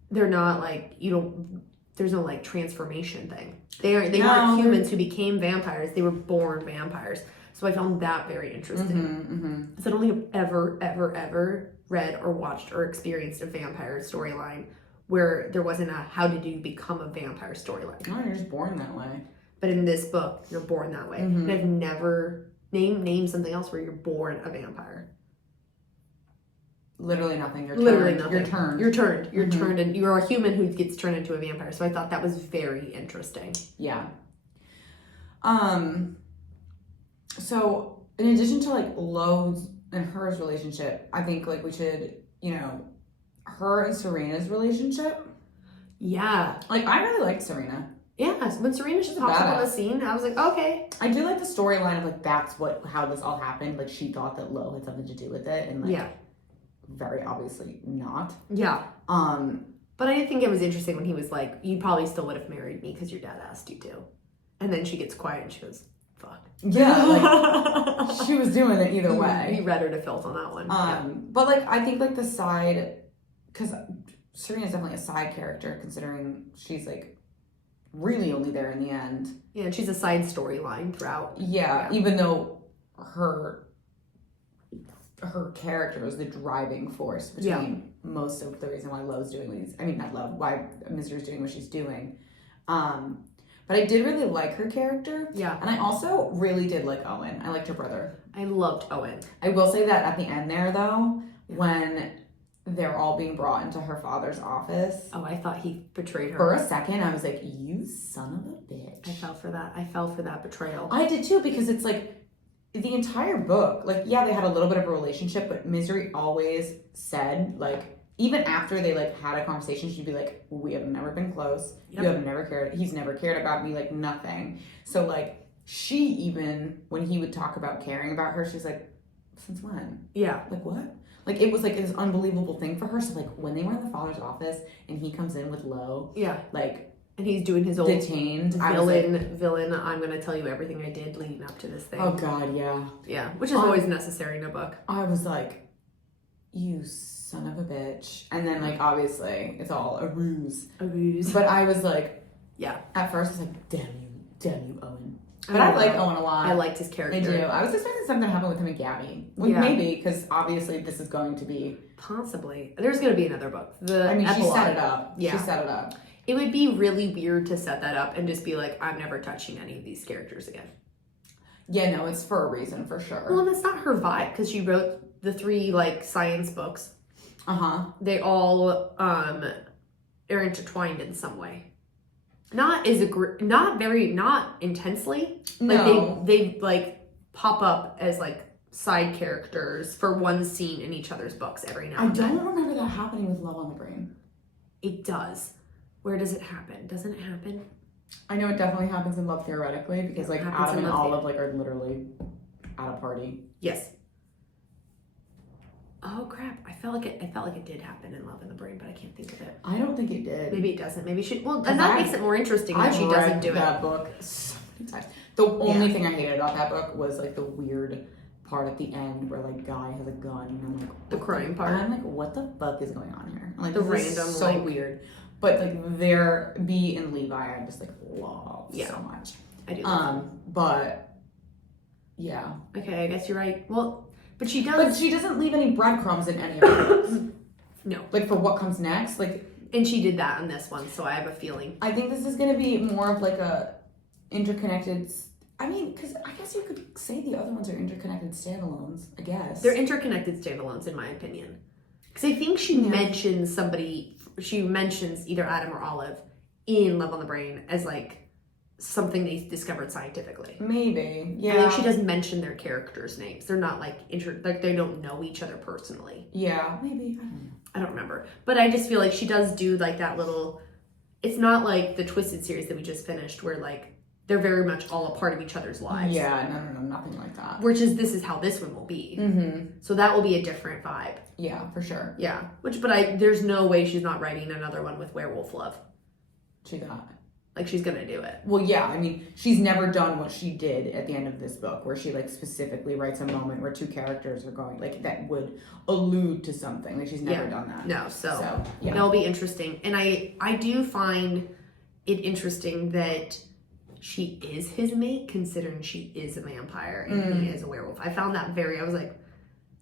They're not, like, there's no, like, transformation thing. They weren't humans who became vampires. They were born vampires. So I found that very interesting. Because I don't think I've ever read or watched or experienced a vampire storyline where there wasn't a how did you become a vampire storyline. No, you're just born that way. But in this book, you're born that way. And I've never name something else where you're born a vampire. Literally nothing. You're Literally turned. nothing. You're turned. You're turned. You're turned, and you're a human who gets turned into a vampire. So I thought that was very interesting. Yeah. So in addition to like Lo's and hers relationship, I think like we should, her and Serena's relationship. Yeah. Like I really liked Serena. Yeah, when Serena just popped up on the scene, I was like, okay. I do like the storyline of like that's how this all happened. Like she thought that Lo had something to do with it, and like very obviously not. Yeah. But I did think it was interesting when he was like, "You probably still would have married me because your dad asked you to," and then she gets quiet and she goes, "Fuck." Yeah, like she was doing it either way. He read her to filth on that one. But like I think like the side, because Serena's definitely a side character considering she's like really only there in the end. Yeah, and she's a side storyline throughout. Yeah, even though her character is the driving force between most of the reason why Lo's doing why Misery's doing what she's doing. But I did really like her character. Yeah. And I also really did like Owen. I liked her brother. I loved Owen. I will say that at the end there though, when they're all being brought into her father's office. Oh, I thought he betrayed her. For a second, I was like, you son of a bitch. I fell for that. I fell for that betrayal. I did too, because it's like, the entire book, like, yeah, they had a little bit of a relationship, but Misery always said, like, even after they, like, had a conversation, she'd be like, we have never been close. Yep. You have never cared. He's never cared about me, like, nothing. So, like, she even, when he would talk about caring about her, she's like, since when? Yeah. Like, what? Like, it was, like, this unbelievable thing for her. So, like, when they were in the father's office and he comes in with Lo, like... And he's doing his old detained villain, I'm going to tell you everything I did leading up to this thing. Oh, God, yeah. Yeah, which is always necessary in a book. I was like, you son of a bitch. And then, like, obviously, it's all a ruse. A ruse. But I was like... Yeah. At first, I was like, damn you, Owen. But I like Owen a lot. I liked his character. I do. I was expecting something to happen with him and Gabby. Well, maybe, because obviously this is going to be... Possibly. There's going to be another book. She set it up. Yeah. She set it up. It would be really weird to set that up and just be like, I'm never touching any of these characters again. Yeah, no, it's for a reason, for sure. Well, and that's not her vibe, because she wrote the 3, like, science books. They all are intertwined in some way. Not intensely. No. Like, they like, pop up as, like, side characters for one scene in each other's books every now and then. I don't remember that happening with Love on the Brain. It does. Where does it happen? Doesn't it happen? I know it definitely happens in Love theoretically, because like Adam and Olive like are literally at a party. Yes. Oh crap! I felt like it did happen in Love in the Brain, but I can't think of it. I don't think it did. Maybe it doesn't. Maybe she. Well, and that makes it more interesting that she doesn't do that book so many times. The only thing I hated about that book was like the weird part at the end where like Guy has a gun and I'm like the crying part. And I'm like, what the fuck is going on here? Like the random, so like, weird. But like their B and Levi, I just like love so much. I do. But yeah. Okay, I guess you're right. Well, but she does. But she doesn't leave any breadcrumbs in any of her books. No. Like for what comes next, like. And she did that on this one, so I have a feeling. I think this is gonna be more of like a interconnected. I mean, because I guess you could say the other ones are interconnected standalones. I guess they're interconnected standalones, in my opinion. Because I think she mentions somebody. She mentions either Adam or Olive in Love on the Brain as like something they discovered scientifically. Maybe, yeah. I think she does mention their characters' names. They're not like like they don't know each other personally. Yeah, maybe. I don't know. I don't remember, but I just feel like she does do like that little. It's not like the Twisted series that we just finished, where like they're very much all a part of each other's lives. Yeah, no, nothing like that. This is how this one will be. Mm-hmm. So that will be a different vibe. Yeah, for sure. Yeah, but there's no way she's not writing another one with Werewolf Love. True that. Like, she's gonna do it. Well, yeah, I mean, she's never done what she did at the end of this book, where she, like, specifically writes a moment where two characters are going, like, that would allude to something. Like, she's never done that. No, so yeah. That'll be interesting. And I do find it interesting that she is his mate, considering she is a vampire and he is a werewolf. I found that I was, like,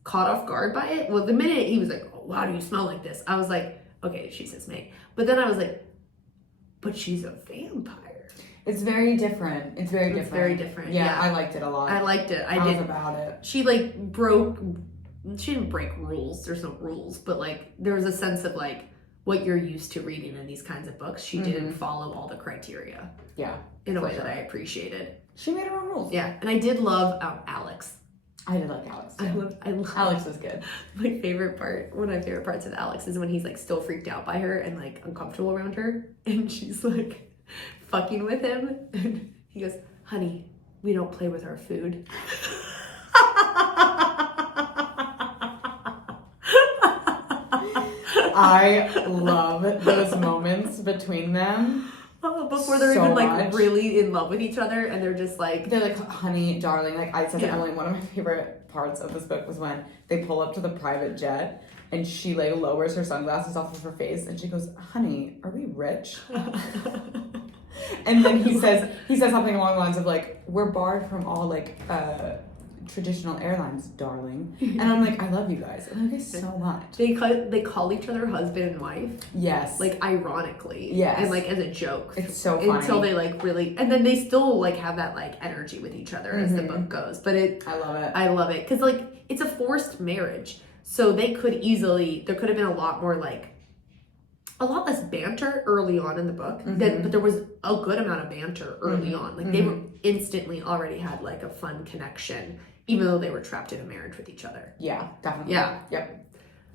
caught off guard by it. Well, the minute he was like, oh, how do you smell like this? I was like, okay, she's his mate. But then I was like, but she's a vampire. It's very different. It's very different. Yeah, I liked it a lot. I liked it. I was about it. She, like, she didn't break rules. There's no rules. But, like, there was a sense of, like, what you're used to reading in these kinds of books. She didn't follow all the criteria. Yeah. In a way that I appreciated. She made her own rules. Yeah. And I did love Alex. I did like Alex too. I love Alex was good. My favorite part, one of my favorite parts of Alex is when he's, like, still freaked out by her and, like, uncomfortable around her, and she's, like, fucking with him, and he goes, honey, we don't play with our food. I love those moments between them. Before they're even, like, really in love with each other, and they're just like... They're like, honey, darling. Like, I said to Emily, one of my favorite parts of this book was when they pull up to the private jet, and she, like, lowers her sunglasses off of her face, and she goes, honey, are we rich? And then he says something along the lines of, like, we're barred from all, like, traditional airlines, darling. And I'm like, I love you guys. I love you guys so much. They call each other husband and wife. Yes. Like, ironically. Yes. And, like, as a joke. It's so funny. Until they, like, really... And then they still, like, have that, like, energy with each other as the book goes. But I love it. I love it. Because, like, it's a forced marriage. So they could easily... There could have been a lot more, like... A lot less banter early on in the book. But there was a good amount of banter early on. Like, they were instantly already had, like, a fun connection, even though they were trapped in a marriage with each other. Yeah, definitely. Yeah. Yep.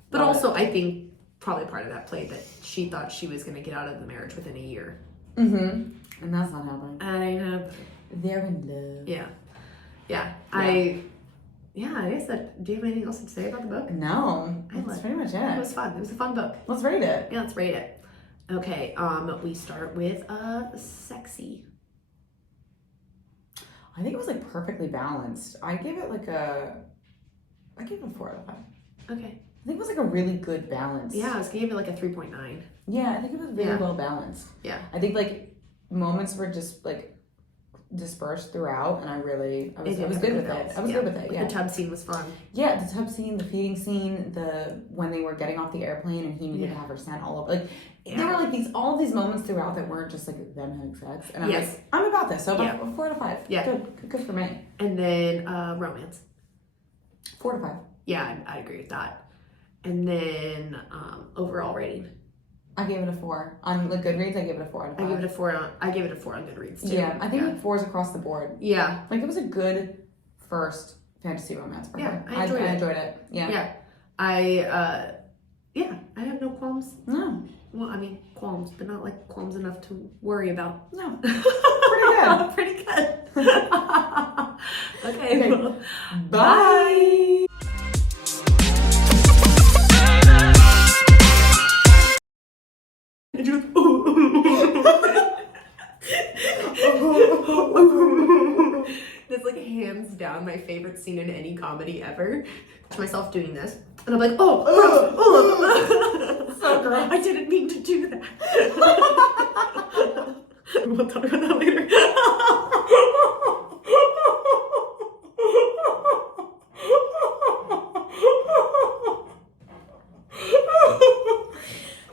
But also, I think probably part of that played that she thought she was going to get out of the marriage within a year. And that's not happening. I know. They're in love. Yeah. I guess that. Do you have anything else to say about the book? No. That's pretty much it. It was fun. It was a fun book. Let's rate it. Yeah, let's rate it. Okay. We start with sexy. I think it was, like, perfectly balanced. I gave it a 4 out of 5. Okay. I think it was, like, a really good balance. Yeah, I was giving it like a 3.9. Yeah, I think it was very well balanced. Yeah. I think, like, moments were just, like, dispersed throughout, and I was good with it. I was good with it. Yeah. The tub scene was fun. Yeah, the tub scene, the feeding scene, when they were getting off the airplane and he needed to have her scent all over. Like, there were, like, all these moments throughout that weren't just, like, them having sex. And I'm like, I'm about this. So about 4 out of 5. Yeah. Good for me. And then romance. 4 to 5. Yeah, I agree with that. And then overall rating. I gave it a 4. On the Goodreads, I gave it a 4 out of 5. I gave it a 4 on Goodreads too. Yeah, I think 4s across the board. Yeah. Like, it was a good first fantasy romance for her. I enjoyed it. Yeah. Yeah. I have no qualms. No. Well, I mean, qualms, but not, like, qualms enough to worry about. No. Pretty good. Okay. Bye. That's, like, hands down my favorite scene in any comedy ever. To myself doing this, and I'm like, So gross. I didn't mean to do that. We'll talk about that later.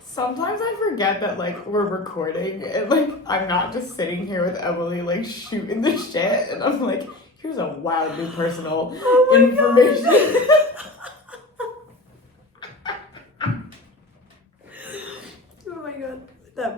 Sometimes I forget that, like, we're recording and, like, I'm not just sitting here with Emily, like, shooting the shit, and I'm like, here's a wildly personal information.